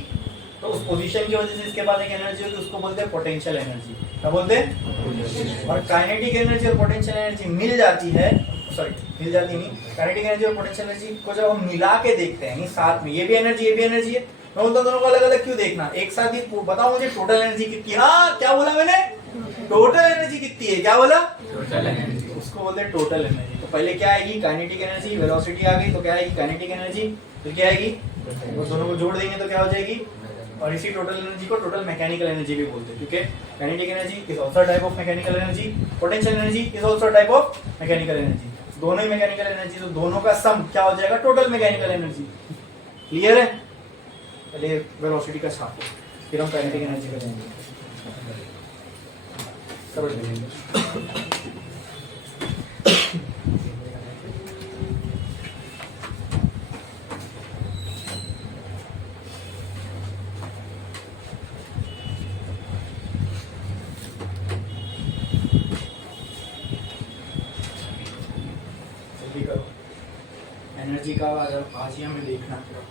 तो उस पोजीशन की वजह से इसके बाद एक एनर्जी होती है, उसको बोलते हैं पोटेंशियल एनर्जी। क्या बोलते हैं? और काइनेटिक एनर्जी और पोटेंशियल एनर्जी मिल जाती है, सॉरी मिल जाती नहीं, काइनेटिक एनर्जी और पोटेंशियल एनर्जी को जब हम मिला के देखते हैं साथ में, ये भी एनर्जी ये भी एनर्जी है, मैं बोलता हूं दोनों को अलग अलग क्यों देखना, एक साथ ही बताओ मुझे टोटल एनर्जी कितनी है। हाँ, क्या बोला मैंने? टोटल एनर्जी कितनी है? क्या बोला? टोटल एनर्जी, उसको बोलते हैं टोटल एनर्जी। तो पहले क्या आएगी? Kinetic energy. वेलोसिटी आ गई तो क्या आएगी? Kinetic energy. तो क्या आएगी? तो दोनों को जोड़ देंगे तो क्या हो जाएगी? और इसी टोटल एनर्जी को टोटल मैकेनिकल एनर्जी भी बोलते हैं, क्योंकि kinetic energy is also type of mechanical energy, potential energy is also type of mechanical energy. दोनों ही मैकेनिकल एनर्जी, तो दोनों का सम क्या हो जाएगा? Total mechanical energy. क्लियर है? पहले वेलोसिटी का छापो, फिर हम काइनेटिक एनर्जी का जाएंगे। समझ लीजिए। जल्दी करो, एनर्जी का आज ही हमें देखना है।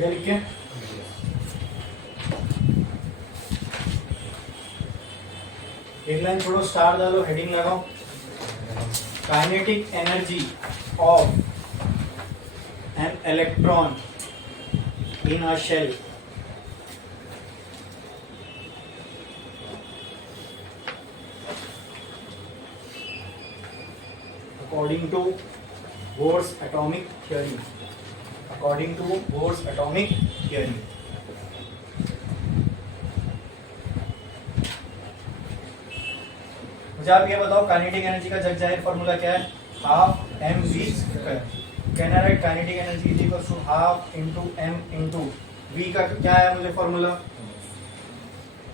लिखे एक लाइन छोड़ो, स्टार डालो, हेडिंग लगाओ। Kinetic energy of an electron in a shell according to Bohr's atomic theory. According to Bohr's atomic theory. मुझे आप ये बताओ, काइनेटिक एनर्जी का जग जाहिर फॉर्मूला क्या है? Half M V square. Can I write kinetic energy is equal to half into M into V का क्या है मुझे फॉर्मूला?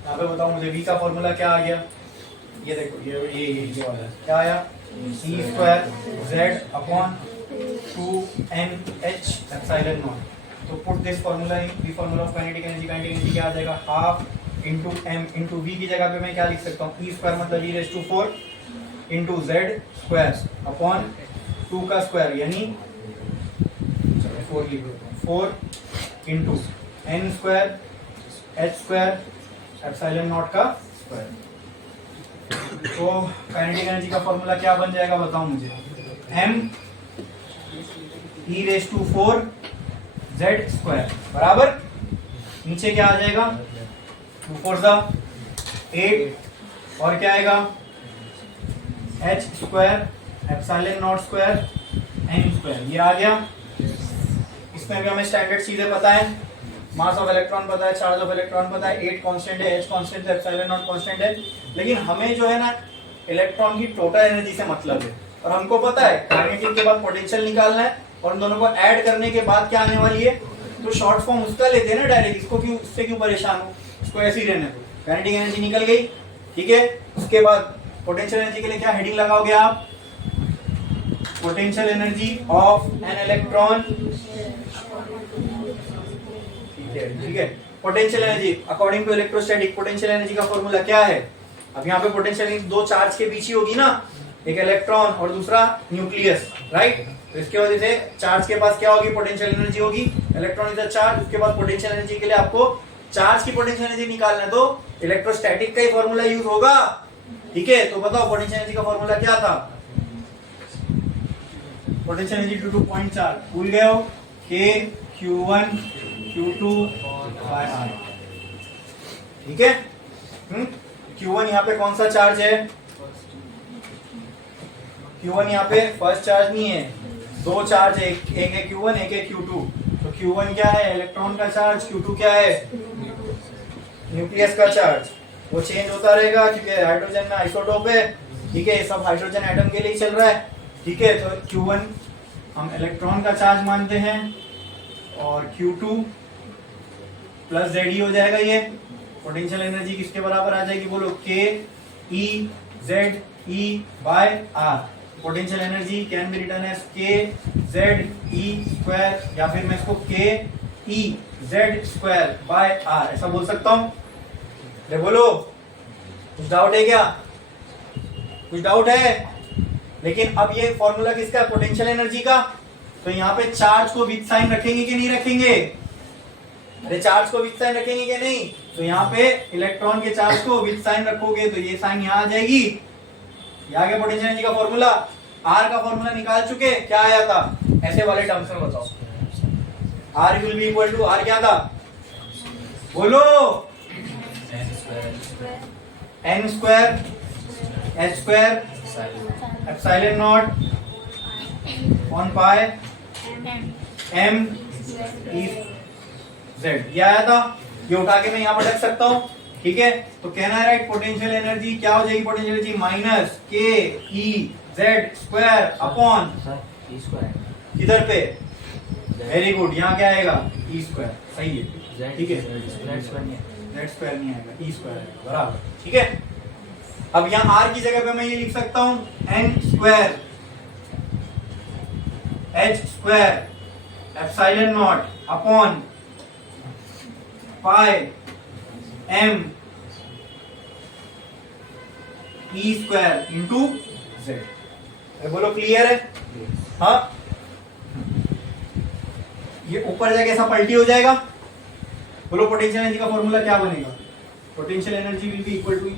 यहाँ पे बताओ मुझे वी का फॉर्मूला क्या आ गया? ये देखो, ये वाला क्या आया? E square Z upon 2NH epsilon not. तो put this formula in the formula of kinetic energy. Kinetic energy क्या आ जाएगा? Half into m into v की जगह पे मैं क्या लिख सकता हूँ? e स्क्वायर मतलब e⁴ into z square upon 2 का स्क्वायर यानी 4 लिख देता हूँ, 4 into n square h square epsilon naught का स्क्वायर। तो काइनेटिक एनर्जी का फॉर्मूला क्या बन जाएगा बताओ मुझे? m e⁴ z स्क्वायर बराबर नीचे क्या आ जाएगा? 2 4 8 और क्या आएगा? h square epsilon naught square n square. ये आ गया। इसमें भी हमें स्टैंडर्ड चीजें पता है, मास ऑफ इलेक्ट्रॉन पता है, चार्ज ऑफ इलेक्ट्रॉन पता है, 8 कांस्टेंट है, h कांस्टेंट है, एप्सिलॉन नॉट कांस्टेंट है। लेकिन हमें जो है ना इलेक्ट्रॉन की टोटल एनर्जी से मतलब है, और हमको पता है काइनेटिक के बाद पोटेंशियल निकालना है और उन दोनों को ऐड करने के बाद क्या आने वाली है? तो शॉर्ट फॉर्म उसका लेते हैं ना डायरेक्ट। इसको क्यों, इससे क्यों परेशान हो? इसको ऐसे ही रहने दो। काइनेटिक एनर्जी निकल गई, ठीक है। उसके बाद पोटेंशियल एनर्जी के लिए क्या हेडिंग लगाओगे आप? Potential energy of an electron, ठीक है। Potential energy according to electrostatic potential energy का फॉर्मूला क्या है? अब यहाँ पे पोटेंशियल एनर्जी दो चार्ज के बीच ही होगी ना, एक इलेक्ट्रॉन और दूसरा न्यूक्लियस, राइट। तो इसके वजह से चार्ज के पास क्या होगी? पोटेंशियल एनर्जी होगी। इलेक्ट्रॉन इज अ चार्ज, उसके बाद पोटेंशियल एनर्जी के लिए आपको चार्ज की पोटेंशियल एनर्जी निकालना है, तो इलेक्ट्रोस्टैटिक का ही फॉर्मूला यूज होगा, ठीक है। तो बताओ पोटेंशियल एनर्जी का फॉर्मूला क्या था? पोटेंशियल एनर्जी 2.4 भूल गए हो? K Q1 Q2 by R, ठीक है। Q1 यहाँ पे कौन सा चार्ज है? Q1 यहाँ पे फर्स्ट चार्ज नहीं है, दो चार्ज है, एक है Q1 एक है Q2। तो Q1 क्या है, इलेक्ट्रॉन का चार्ज, Q2 क्या है, न्यूक्लियस का चार्ज। वो चेंज होता रहेगा क्योंकि हाइड्रोजन में आइसोटोप है, ठीक है, सब हाइड्रोजन एटम के लिए ही चल रहा है, ठीक है। तो Q1 हम इलेक्ट्रॉन का चार्ज मानते हैं और Q2 प्लस ZE हो जाएगा। ये पोटेंशियल एनर्जी किसके बराबर आ जाएगी, बोलो, KEZE/R। Potential energy can be written as KZE², या फिर मैं इसको KEZ²/R ऐसा बोल सकता हूं। ये बोलो, कुछ डाउट है क्या, कुछ डाउट है? लेकिन अब ये फॉर्मूला किसका है, पोटेंशियल एनर्जी का। तो यहाँ पे चार्ज को विद साइन रखेंगे कि नहीं रखेंगे, अरे चार्ज को विद साइन रखेंगे कि नहीं। तो यहाँ पे इलेक्ट्रॉन के चार्ज को विद साइन रखोगे तो ये साइन यहाँ आ जाएगी। यहाँ के पोटेंशियल एनर्जी का फॉर्मूला, आर का फॉर्मूला निकाल चुके, क्या आया था, ऐसे वाले टर्म्स में बताओ। R will be equal to, R क्या था, बोलो, n square h square epsilon naught on pi m e z, ये आया था। ये उठा के मैं यहाँ पर रख सकता हूँ, ठीक है। तो कहना है राइट, पोटेंशियल एनर्जी क्या हो जाएगी, potential energy minus KEZ² upon किधर पे, वेरी गुड, यहाँ क्या आएगा, E², सही है, ठीक है, Z² नहीं आएगा, E² आएगा, बराबर, ठीक है। अब यहाँ R की जगह पे मैं ये लिख सकता हूँ n² h² epsilon not upon pi m E² into Z। बोलो क्लियर है, हाँ। ये ऊपर जाके ऐसा पलटी हो जाएगा। बोलो पोटेंशियल एनर्जी का फॉर्मूला क्या बनेगा, potential energy will be equal to,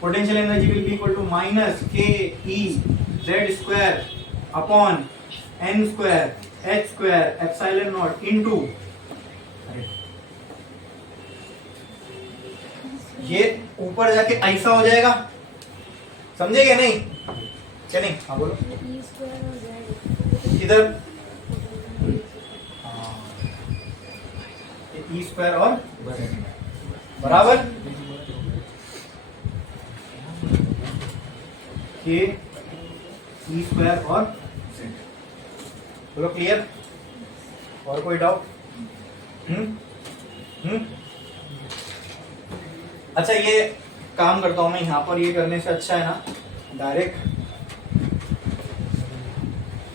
potential energy will be equal to minus KEZ² upon n² h² epsilon naught into, ये ऊपर जाके ऐसा हो जाएगा, समझे क्या नहीं, क्या नहीं, हाँ बोलो, इधर E² और बराबर KE² और Z। बोलो क्लियर, और कोई डाउट? अच्छा, ये काम करता हूं मैं यहाँ पर, ये करने से अच्छा है ना डायरेक्ट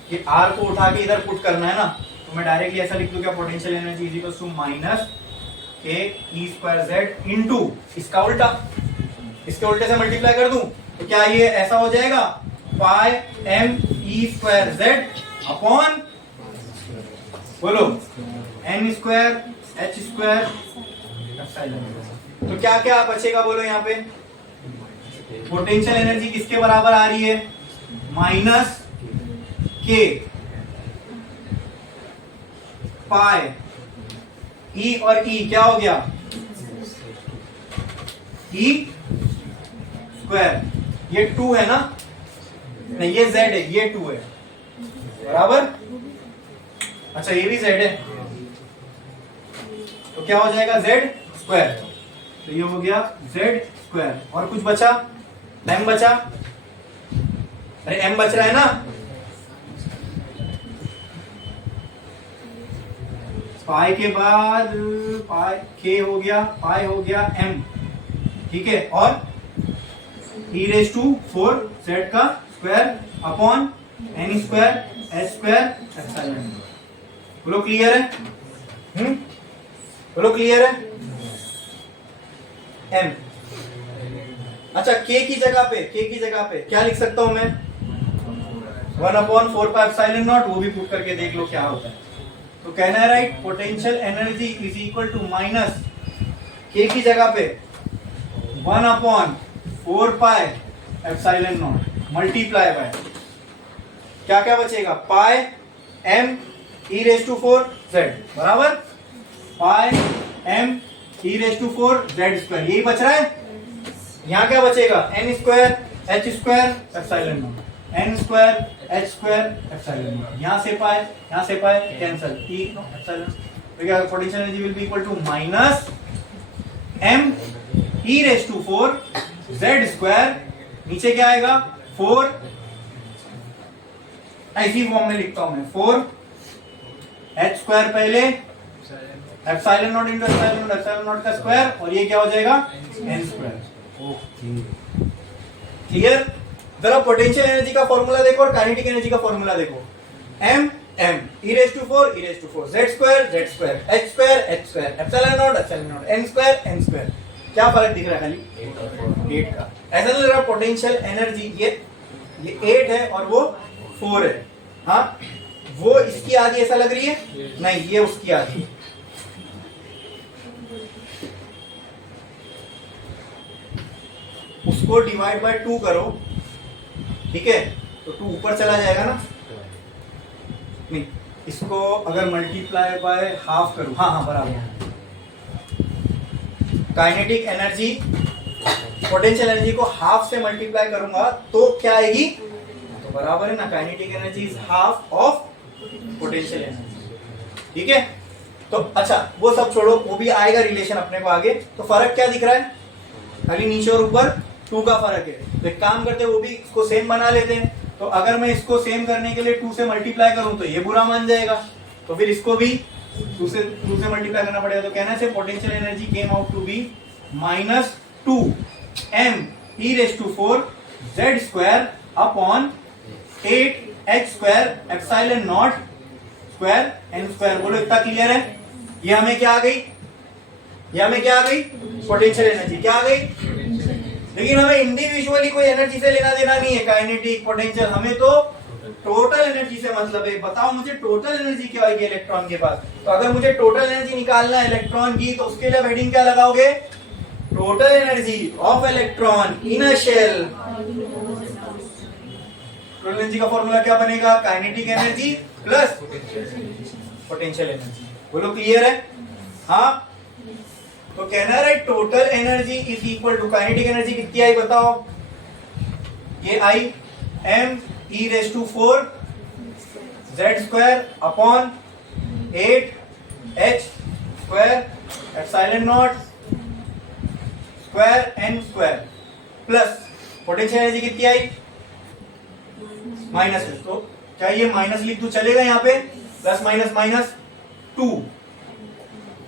कि R को उठा के इधर पुट करना है ना, तो मैं डायरेक्टली ऐसा लिख दूं क्या, potential energy is equal to minus KE²Z into इसका उल्टा, इसके उल्टे से मल्टीप्लाई कर दूं तो क्या ये ऐसा हो जाएगा, पाई m E²Z अपॉन, बोलो, n² h² तो क्या क्या बचेगा, बोलो यहाँ पे पोटेंशियल एनर्जी किसके बराबर आ रही है, माइनस K पाई E और E क्या हो गया, E², ये 2 है ना, नहीं ये Z है, ये 2 है, बराबर। अच्छा ये भी Z है, तो क्या हो जाएगा, Z², तो ये हो गया Z²। और कुछ बचा, m बचा, अरे m बच रहा है ना, पाई के बाद पाई k हो गया, पाई हो गया m, ठीक है, और e⁴ z का square upon n² h² epsilon. बोलो क्लियर है, बोलो क्लियर है, m। अच्छा k की जगह पे क्या लिख सकता हूं मैं, 1/4 एप्सिलॉन नॉट, वो भी पुट करके देख लो क्या होता है। तो कहना है right, potential energy is equal to minus k की जगह पे 1/4 pi epsilon naught multiply by क्या क्या बचेगा, पाई m e⁴ z बराबर पाई m e⁴ z², यही बच रहा है। यहाँ क्या बचेगा, n² h² epsilon naught, n² h square epsilon naught, यहाँ से पाए कैंसल, e एप्सिलॉन, तो क्या potential energy will be equal to minus m e raise to 4 z square, नीचे क्या आएगा 4, ऐसी फॉर्म में लिखता हूं मैं 4 h स्क्वायर पहले epsilon naught into epsilon naught का स्क्वायर, और ये क्या हो जाएगा n स्क्वायर। Okay clear. जरा पोटेंशियल एनर्जी का फॉर्मूला देखो और काइनेटिक एनर्जी का फॉर्मूला देखो, m e raise to 4 z square h square epsilon naught n square, क्या फर्क दिख रहा है खाली 8 का। ऐसा नहीं लग रहा पोटेंशियल एनर्जी ये 8 है और वो 4 है, हाँ वो इसकी आधी ऐसा लग रही है, नहीं ये उसकी आधी है। उसको डिवाइड बाय 2 करो, ठीक है, तो 2 ऊपर चला जाएगा ना, नहीं इसको अगर मल्टीप्लाई बाय हाफ करूं, हाँ बराबर, काइनेटिक एनर्जी पोटेंशियल एनर्जी को हाफ से मल्टीप्लाई करूंगा तो क्या आएगी, तो बराबर है ना, kinetic energy is half of potential energy, ठीक है। तो अच्छा वो सब छोड़ो, वो भी आएगा रिलेशन अपने को आगे। तो फर्क क्या दिख रहा है, खाली नीचे और ऊपर 2 का फर्क है। तो एक काम करते हैं, वो भी इसको सेम बना लेते हैं। तो अगर मैं इसको सेम करने के लिए 2 से मल्टीप्लाई करूं तो ये बुरा मान जाएगा, तो फिर इसको भी 2 से मल्टीप्लाई करना पड़ेगा। तो कहना से potential energy came out to be -2 m e raise to 4 z square upon 8 h square epsilon naught square n square. बोलो इतना क्लियर है। ये हमें क्या आ गई, पोटेंशियल एनर्जी क्या आ गई। लेकिन हमें इंडिविजुअली कोई एनर्जी से लेना देना नहीं है, काइनेटिक पोटेंशियल, हमें तो टोटल एनर्जी से मतलब है। बताओ मुझे टोटल एनर्जी क्या आएगी इलेक्ट्रॉन के पास। तो अगर मुझे टोटल एनर्जी निकालना है इलेक्ट्रॉन की, तो उसके लिए हेडिंग क्या लगाओगे, total energy of electron in a shell. Total energy का फॉर्मूला क्या बनेगा, kinetic energy plus potential energy. बोलो क्लियर है। हाँ तो कहना है total energy is equal to kinetic energy कितनी आई बताओ, ये आई m e raise to 4 z square upon 8 h square epsilon naught square n square plus potential energy कितनी आई माइनस। तो क्या ये माइनस लिख दूं, चलेगा यहाँ पे, प्लस माइनस माइनस 2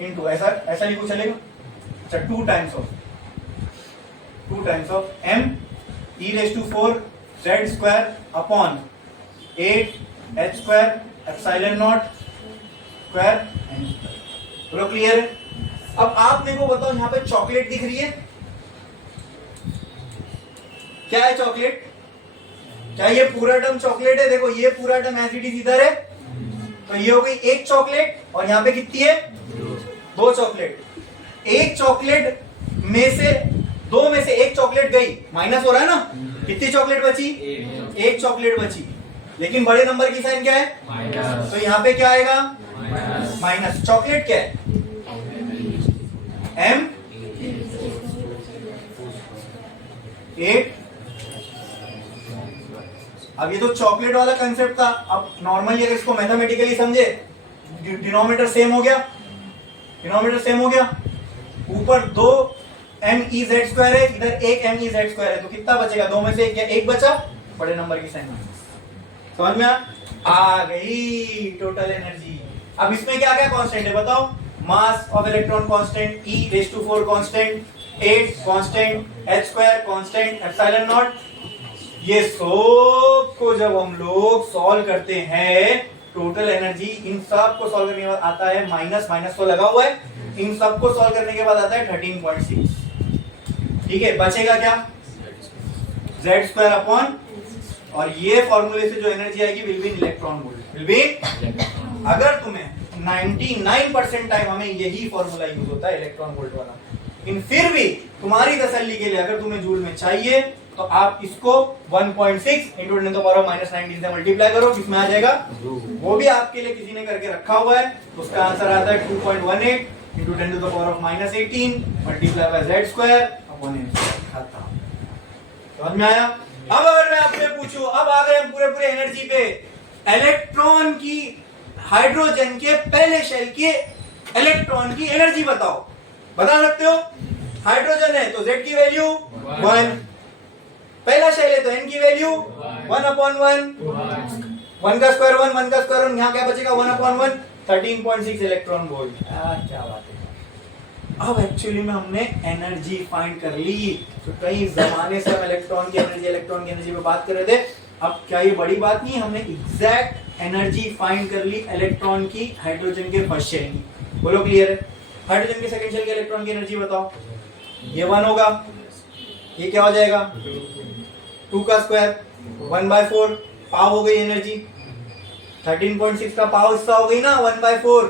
इंटू ऐसा लिखूं चलेगा। अच्छा 2 times of m e raise to 4 z square upon 8 h square epsilon naught square n square. बोलो क्लियर है। अब आप मेरे को बताओ, यहाँ पे चॉकलेट दिख रही है, क्या है चॉकलेट, क्या ये पूरा टर्म चॉकलेट है। देखो ये पूरा टर्म एज इट इज इधर है, तो ये हो गई एक चॉकलेट, और यहाँ पे कितनी है 2 चॉकलेट। एक चॉकलेट में से 2 में से एक चॉकलेट गई, माइनस हो रहा है ना, कितनी चॉकलेट बची, एक चॉकलेट बची। लेकिन बड़े नंबर की साइन क्या है माइनस, तो यहाँ पे क्या आएगा माइनस। चॉकलेट क्या है m 8। अब ये तो चॉकलेट वाला कंसेप्ट था। अब नॉर्मली अगर इसको मैथमेटिकली समझे, डिनोमिनेटर सेम हो गया, ऊपर 2 m e z स्क्वायर है, इधर 1 m e z स्क्वायर है, तो कितना बचेगा, 2 में से एक बचा, बड़े नंबर की साइन। समझ में आ गई टोटल एनर्जी। अब इसमें क्या क्या कांस्टेंट है बताओ, mass of electron constant, e raise to 4 constant, 8 constant, h square constant, epsilon naught. ये सब को जब हम लोग सॉल्व करते हैं, टोटल एनर्जी इन सब को सॉल्व करने के बाद आता है माइनस तो लगा हुआ है, इन सब को सॉल्व करने के बाद आता है 13.6। ठीक है, बचेगा क्या z स्क्वायर अपॉन, और ये फॉर्मूले से जो एनर्जी आएगी will be in electron volt, will be. अगर तुम्हें 99% टाइम हमें यही फॉर्मूला यूज होता है इलेक्ट्रॉन वोल्ट वाला, लेकिन फिर भी तुम्हारी तसल्ली के लिए अगर तुम्हें जूल में चाहिए तो आप इसको 1.6 इंटू 10 to the -19 से मल्टीप्लाई करो, किसमें आ जाएगा, वो भी आपके लिए किसी ने करके रखा हुआ है। उसका आंसर आता है 2.18 into 10 to the -18 multiply by z square upon n square. समझ में आया। अब अगर मैं आपसे पूछूं, अब आ गए हम पूरे एनर्जी पे, इलेक्ट्रॉन की, हाइड्रोजन के पहले शेल के इलेक्ट्रॉन की एनर्जी बताओ, बता सकते हो? हाइड्रोजन है तो Z की वैल्यू 1, पहला शेल है तो N की वैल्यू 1/1, 1 का स्क्वायर 1, 1 का स्क्वायर 1, यहाँ क्या बचेगा 1/1, 13.6 इलेक्ट्रॉन वोल्ट। क्या बात है। अब एक्चुअली में हमने एनर्जी फाइंड कर ली। तो कई जमाने से हम इलेक्ट्रॉन की एनर्जी पे बात कर रहे थे। अब क्या ये बड़ी बात नहीं, हमने एग्जैक्ट एनर्जी फाइंड कर ली इलेक्ट्रॉन की हाइड्रोजन के फर्स्ट शेल की। बोलो क्लियर है? हाइड्रोजन के सेकंड शेल के इलेक्ट्रॉन की एनर्जी बताओ। ये 1 होगा, ये क्या हो जाएगा 2 का स्क्वायर 1/4, पाव हो गई एनर्जी। 13.6 का पाव हिस्सा हो गई ना 1/4,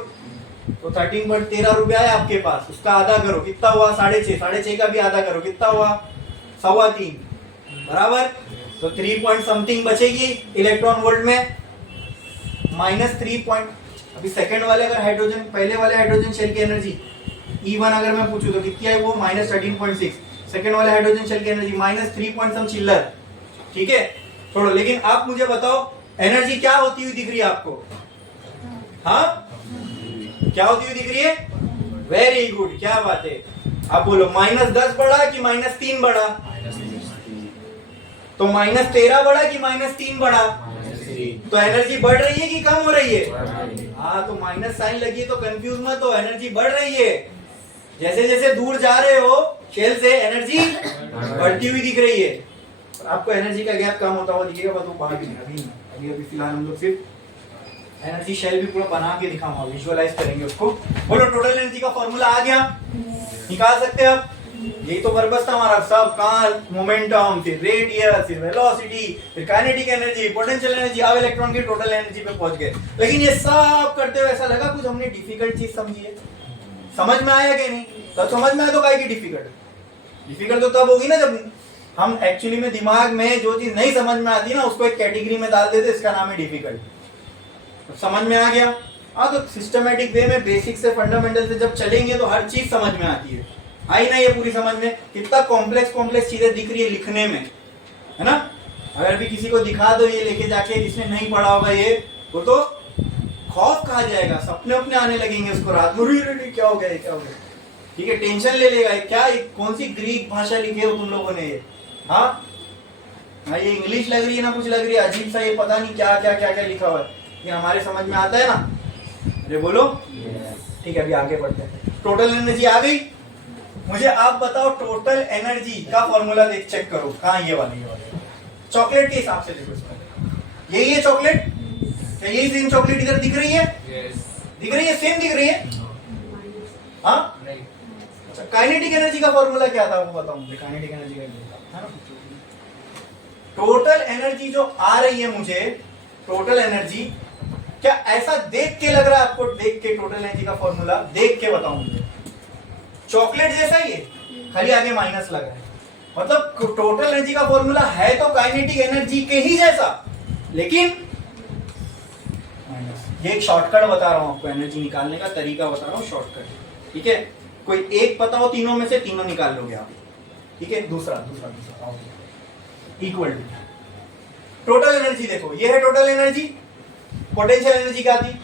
तो 13.13 रुपया है आपके पास, उसका आधा करो कितना हुआ 6.5, 6.5 का भी आधा करो कितना हुआ 3.25 बराबर। तो 3 पॉइंट समथिंग बचेगी इलेक्ट्रॉन वोल्ट में, -3 अभी सेकंड वाले अगर हाइड्रोजन, पहले वाले हाइड्रोजन शेल की एनर्जी E1 अगर मैं पूछूं तो कितनी है वो -13.6, सेकंड वाले हाइड्रोजन शेल की एनर्जी -3 पॉइंट सम चिल्लर। ठीक है छोड़ो, लेकिन आप मुझे बताओ एनर्जी क्या होती हुई दिख रही है आपको? हाँ क्या होती हुई दिख रही है? वेरी गुड, क्या बात है। आप बोलो -10 बढ़ा कि -3 बढ़ा? तो -13 बढ़ा कि -3 बढ़ा? तो एनर्जी बढ़ रही है कि कम हो रही है? हाँ, तो माइनस साइन लगी तो कंफ्यूज मत हो, एनर्जी बढ़ रही है। जैसे जैसे दूर जा रहे हो शेल से एनर्जी बढ़ती हुई दिख रही है। आपको एनर्जी का गैप कम होता हुआ दिखेगा, बस वो बाहर अभी फिलहाल हम लोग सिर्फ एनर्जी शेल भी पूरा बना के दिखाऊंगा, विजुअलाइज करेंगे उसको। बोलो टोटल एनर्जी का फॉर्मूला आ गया, निकाल सकते हैं आप? यही तो पर्पस था हमारा, सब कहाँ मोमेंटम, फिर रेडियस, फिर वेलोसिटी, फिर काइनेटिक एनर्जी, पोटेंशियल एनर्जी, अब इलेक्ट्रॉन की टोटल एनर्जी पे पहुंच गए। लेकिन ये सब करते हुए ऐसा लगा कुछ हमने डिफिकल्ट चीज समझी है। समझ में आया कि नहीं? तो समझ में आया तो काहे की डिफिकल्ट तो तब होगी ना जब हम एक्चुअली में दिमाग में जो चीज नहीं समझ में आती ना उसको एक कैटेगरी में डाल देते, इसका नाम है डिफिकल्ट। तो समझ में आ गया। हाँ, तो सिस्टमेटिक वे में बेसिक से फंडामेंटल से जब चलेंगे तो हर चीज समझ में आती है। आई ना ये पूरी समझ में? कितना कॉम्प्लेक्स चीजें दिख रही है लिखने में, है ना? अगर भी किसी को दिखा दो ये लेके जाके, जिसने नहीं पढ़ा होगा ये, वो तो खौफ खा जाएगा, सपने अपने आने लगेंगे उसको रात में, क्या हो गया क्या हो गया। ठीक है, टेंशन ले लेगा, क्या कौन सी ग्रीक भाषा लिखी हो तुम लोगों ने ये? हाँ, ये इंग्लिश लग रही है ना, कुछ लग रही है अजीब सा, ये पता नहीं क्या क्या क्या क्या लिखा हुआ है, ये हमारे समझ में आता है ना? अरे बोलो। ठीक है, अभी आगे बढ़ते हैं। टोटल एनर्जी आ गई। मुझे आप बताओ टोटल एनर्जी का फॉर्मूला देख, चेक करो कहाँ, ये वाली चॉकलेट के हिसाब से देखो इसमें। यही है चॉकलेट, क्या यही सेम चॉकलेट इधर दिख रही है? दिख रही है, सेम दिख रही है। हाँ, अच्छा, काइनेटिक एनर्जी का फॉर्मूला क्या था वो बताओ मुझे। काइनेटिक एनर्जी का है ना, टोटल एनर्जी जो आ रही है मुझे, टोटल एनर्जी, क्या ऐसा देख के लग रहा है आपको? देख के टोटल एनर्जी का फॉर्मूला देख के बताओ मुझे। चॉकलेट जैसा ही है, खाली आगे माइनस लगा है, मतलब टोटल एनर्जी का फॉर्मूला है तो काइनेटिक एनर्जी के ही जैसा, लेकिन माइनस। ये एक शॉर्टकट बता रहा हूं आपको, एनर्जी निकालने का तरीका बता रहा हूं, शॉर्टकट। ठीक है, कोई एक पता हो तीनों में से, तीनों निकाल लोगे आप। ठीक है, दूसरा इक्वल टू टोटल एनर्जी। देखो ये है टोटल एनर्जी, पोटेंशियल एनर्जी क्या थी?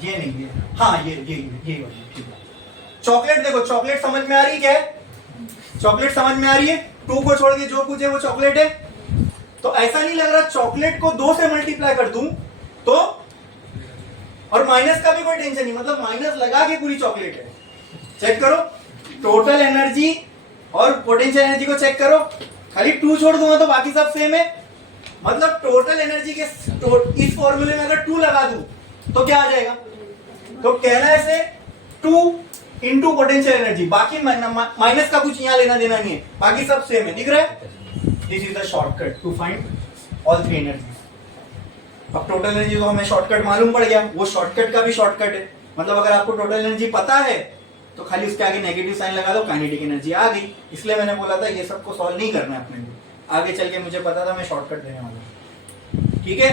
ये नहीं, ये हाँ, ये वाली। ठीक है, चॉकलेट देखो, चॉकलेट समझ में आ रही है क्या है? चॉकलेट समझ में आ रही है, 2 को छोड़ के जो कुछ है वो चॉकलेट है। तो ऐसा नहीं लग रहा चॉकलेट को 2 से मल्टीप्लाई कर दूं तो, और माइनस का भी कोई टेंशन नहीं, मतलब माइनस लगा के पूरी चॉकलेट है। चेक करो टोटल एनर्जी और पोटेंशियल एनर्जी को चेक करो, खाली 2 छोड़ दूंगा तो बाकी सब सेम है। मतलब टोटल एनर्जी के इस फॉर्मूले में अगर 2 लगा दूं तो क्या आ जाएगा? तो कहना है से 2 इंटू पोटेंशियल एनर्जी, बाकी माइनस का कुछ यहाँ लेना देना नहीं है, बाकी सब सेम है। दिख रहा है? This is the shortcut to find all 3 energy. अब टोटल एनर्जी तो हमें शॉर्टकट मालूम पड़ गया, वो शॉर्टकट का भी शॉर्टकट है। मतलब अगर आपको टोटल एनर्जी पता है तो खाली उसके आगे नेगेटिव साइन लगा दो, काइनेटिक एनर्जी आ गई। इसलिए मैंने बोला था ये सबको सॉल्व नहीं करना है अपने को, आगे चल के मुझे पता था मैं शॉर्टकट देने वाला हूं। ठीक है,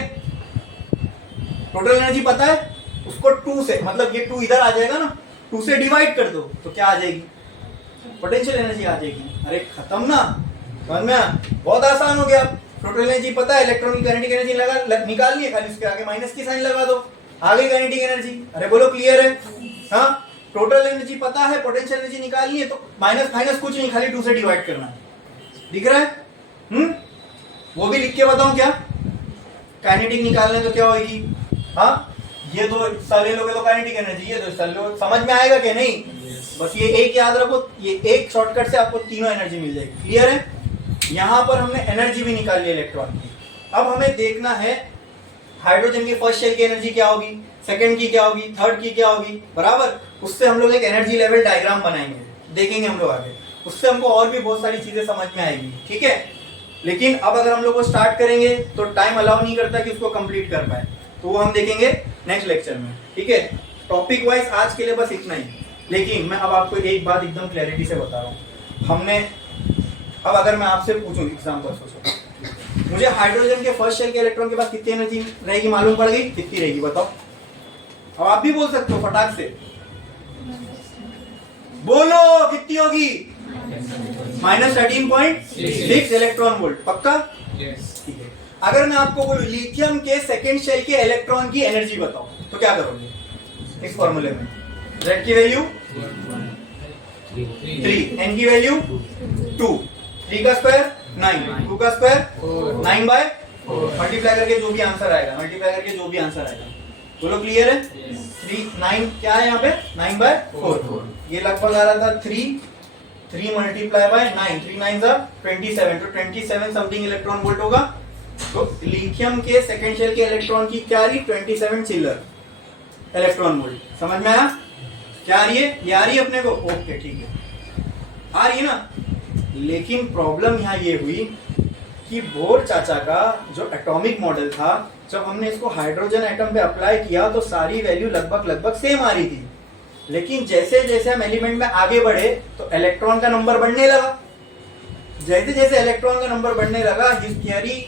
टोटल एनर्जी पता है, उसको 2 से, मतलब ये 2 इधर आ जाएगा ना, 2 से डिवाइड कर दो तो क्या आ जाएगी? पोटेंशियल एनर्जी आ जाएगी। अरे खत्म ना, समझ में आया? बहुत आसान हो गया। टोटल एनर्जी पता है, इलेक्ट्रॉन की काइनेटिक एनर्जी निकालनी है, खाली उसके आगे माइनस की साइन लगा दो, आ गई काइनेटिक एनर्जी। अरे बोलो क्लियर है? हाँ, टोटल एनर्जी पता है, पोटेंशियल एनर्जी निकालनी है तो माइनस माइनस कुछ नहीं, खाली 2 से डिवाइड करना है। दिख रहा है? वो भी लिख के बताऊं क्या? काइनेटिक निकालने तो क्या होगी? हाँ, ये दो ले लोगे तो काइनेटिक एनर्जी, ये दो लो, समझ में आएगा कि नहीं? बस ये एक याद रखो, ये एक शॉर्टकट से आपको तीनों एनर्जी मिल जाएगी। क्लियर है? यहां पर हमने एनर्जी भी निकाल ली इलेक्ट्रॉन की। अब हमें देखना है हाइड्रोजन की फर्स्ट शेल की एनर्जी क्या होगी, सेकंड की क्या होगी, थर्ड की क्या होगी, बराबर। उससे हम लोग एक एनर्जी लेवल डायग्राम बनाएंगे, देखेंगे हम लोग आगे। उससे हमको और भी बहुत सारी चीजें समझ में आएगी, ठीक है। लेकिन अब अगर हम लोग को स्टार्ट करेंगे तो टाइम अलाउ नहीं करता कि उसको कंप्लीट कर पाए, तो वो हम देखेंगे नेक्स्ट लेक्चर में, ठीक है। टॉपिक वाइज आज के लिए बस इतना ही। लेकिन मैं अब आपको एक बात एकदम क्लैरिटी से बता रहा हूँ। हमने अब अगर मैं आपसे पूछूं एग्जांपल, सोचो मुझे हाइड्रोजन के फर्स्ट शेल के इलेक्ट्रॉन के पास कितनी एनर्जी रहेगी मालूम पड़ गई, कितनी रहेगी बताओ। अब आप भी बोल सकते हो फटाक से, बोलो कितनी होगी? -13.6 इलेक्ट्रॉन वोल्ट, पक्का? ठीक है। अगर मैं आपको बोलूं लिथियम के सेकेंड शेल के इलेक्ट्रॉन की एनर्जी बताओ तो क्या करोगे? इस फॉर्मूले में Z की वैल्यू 3, N की वैल्यू 2, 3 का स्क्वायर 9, 2 का स्क्वायर 9/4, मल्टीप्लाई करके जो भी आंसर आएगा, बोलो क्लियर है? 9 क्या है यहाँ पे? 9/4। ये लगभग आ रहा था 3 मल्टीप्लाई बाय 9, 3 9 27, तो 27 समथिंग इलेक्ट्रॉन वोल्ट होगा। तो लिथियम के सेकेंड शेल के इलेक्ट्रॉन की क्या रही? 27 चिल्लर इलेक्ट्रॉन वोल्ट। समझ में आया? क्या आ रही है? ये आ रही है अपने को? ओके ठीक है, आ रही है ना। लेकिन प्रॉब्लम यहाँ ये हुई कि बोर चाचा का जो एटॉमिक मॉडल था, जब हमने इसको हाइड्रोजन एटम पे अप्लाई किया तो सारी वैल्यू लगभग सेम आ रही थी। लेकिन जैसे जैसे हम एलिमेंट में आगे बढ़े तो इलेक्ट्रॉन का नंबर बढ़ने लगा। जैसे जैसे इलेक्ट्रॉन का नंबर बढ़ने लगा, his theory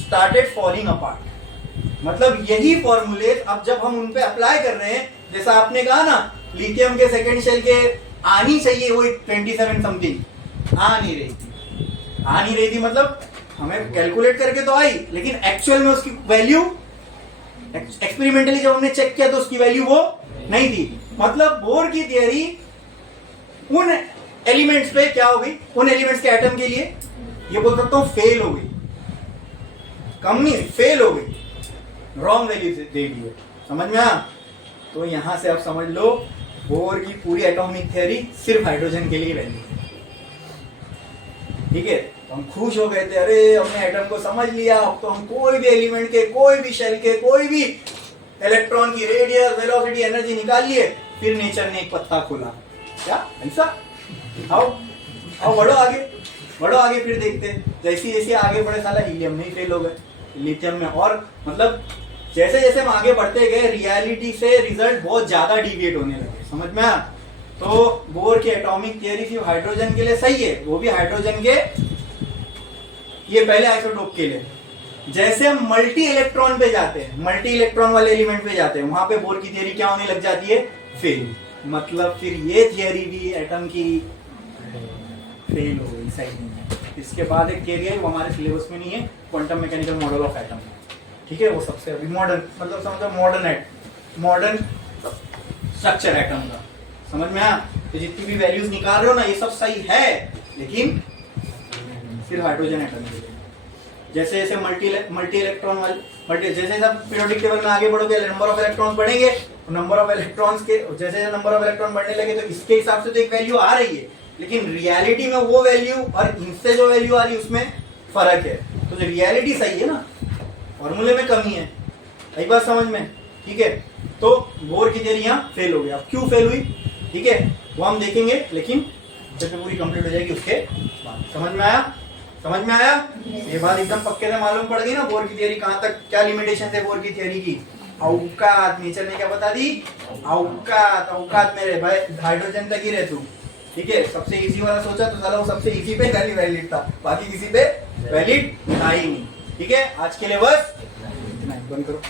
started falling apart. मतलब यही फॉर्मूले अब जब हम उन पे अप्लाई कर रहे हैं, जैसा आपने कहा ना लिथियम के सेकेंड शेल के आनी चाहिए वो 27 समथिंग, आ नहीं रही थी। मतलब हमें कैलकुलेट करके तो आई, लेकिन एक्चुअल में उसकी वैल्यू एक्सपेरिमेंटली जब हमने चेक किया तो उसकी वैल्यू वो नहीं थी। मतलब बोर की थियरी उन एलिमेंट्स पे क्या हो गई, उन एलिमेंट्स के एटम के लिए ये बोल सकता हूं फेल हो गई, कम नहीं फेल हो गई, रॉन्ग वैल्यू दे दी है। समझ में आया? तो यहां से आप समझ लो बोर की पूरी एटॉमिक थियरी सिर्फ हाइड्रोजन के लिए वैल्यू, ठीक है। तो हम खुश हो गए थे, अरे हमने एटम को समझ लिया, अब तो हम कोई भी एलिमेंट के, कोई भी शेल के, कोई भी इलेक्ट्रॉन की रेडियस, वेलोसिटी, एनर्जी निकाल लिए। फिर नेचर ने एक पत्ता खोला, क्या ऐसा? आओ बढ़ो आगे, फिर देखते। जैसे जैसे आगे बढ़े साला हीलियम में ही फेल हो गए, लिथियम में। और मतलब जैसे जैसे हम आगे बढ़ते गए रियलिटी से रिजल्ट बहुत ज्यादा डिविएट होने लगे। समझ में आया? तो बोर की एटॉमिक थियरी सिर्फ हाइड्रोजन के लिए सही है, वो भी हाइड्रोजन के ये पहले आइसोटोप के लिए। जैसे हम मल्टी इलेक्ट्रॉन पे जाते हैं, मल्टी इलेक्ट्रॉन वाले एलिमेंट पे जाते हैं, वहां पे बोर की थियरी क्या होने लग जाती है? फेल। मतलब फिर ये थियरी भी एटम की फेल हो गई, सही नहीं है। इसके बाद एक थियरी है वो हमारे सिलेबस में नहीं है, quantum mechanical model of atom, ठीक है। वो सबसे अभी मॉडर्न, मतलब समझो मॉडर्न स्ट्रक्चर एटम का। समझ में आया? तो जितनी भी वैल्यूज निकाल रहे हो ना, ये सब सही है, लेकिन सिर्फ हाइड्रोजन एटम के लिए। जैसे जैसे मल्टी इलेक्ट्रॉन वाले, जैसे जब पीरियोडिक टेबल में आगे बढ़ोगे, नंबर ऑफ इलेक्ट्रॉन्स बढ़ेंगे, नंबर ऑफ इलेक्ट्रॉन्स के जैसे नंबर ऑफ इलेक्ट्रॉन बढ़ने लगे तो इसके हिसाब से तो एक वैल्यू आ रही है, लेकिन रियलिटी में वो वैल्यू और इनसे जो वैल्यू आ रही है उसमें फर्क है। तो जो रियलिटी सही है ना, फॉर्मूले में कमी है। एक बात समझ में, ठीक है। तो बोर की थियरी यहाँ फेल हो गया। अब क्यों फेल हुई, ठीक है, वो हम देखेंगे, लेकिन जब पूरी कंप्लीट हो जाएगी उसके बाद। समझ में आया? ये बात एकदम पक्के से मालूम पड़ गई ना, बोर की थियरी कहाँ तक, क्या लिमिटेशन है बोर की थियरी की। औकात, नेचर ने क्या बता दी? औकात मेरे भाई हाइड्रोजन तक ही रहे तू, ठीक है। सबसे इजी वाला सोचा तो साला वो सबसे इजी पे खाली वैलिड था, बाकी किसी पे वैलिड था ही नहीं, ठीक है। आज के लिए बस इतना ही, बंद करो।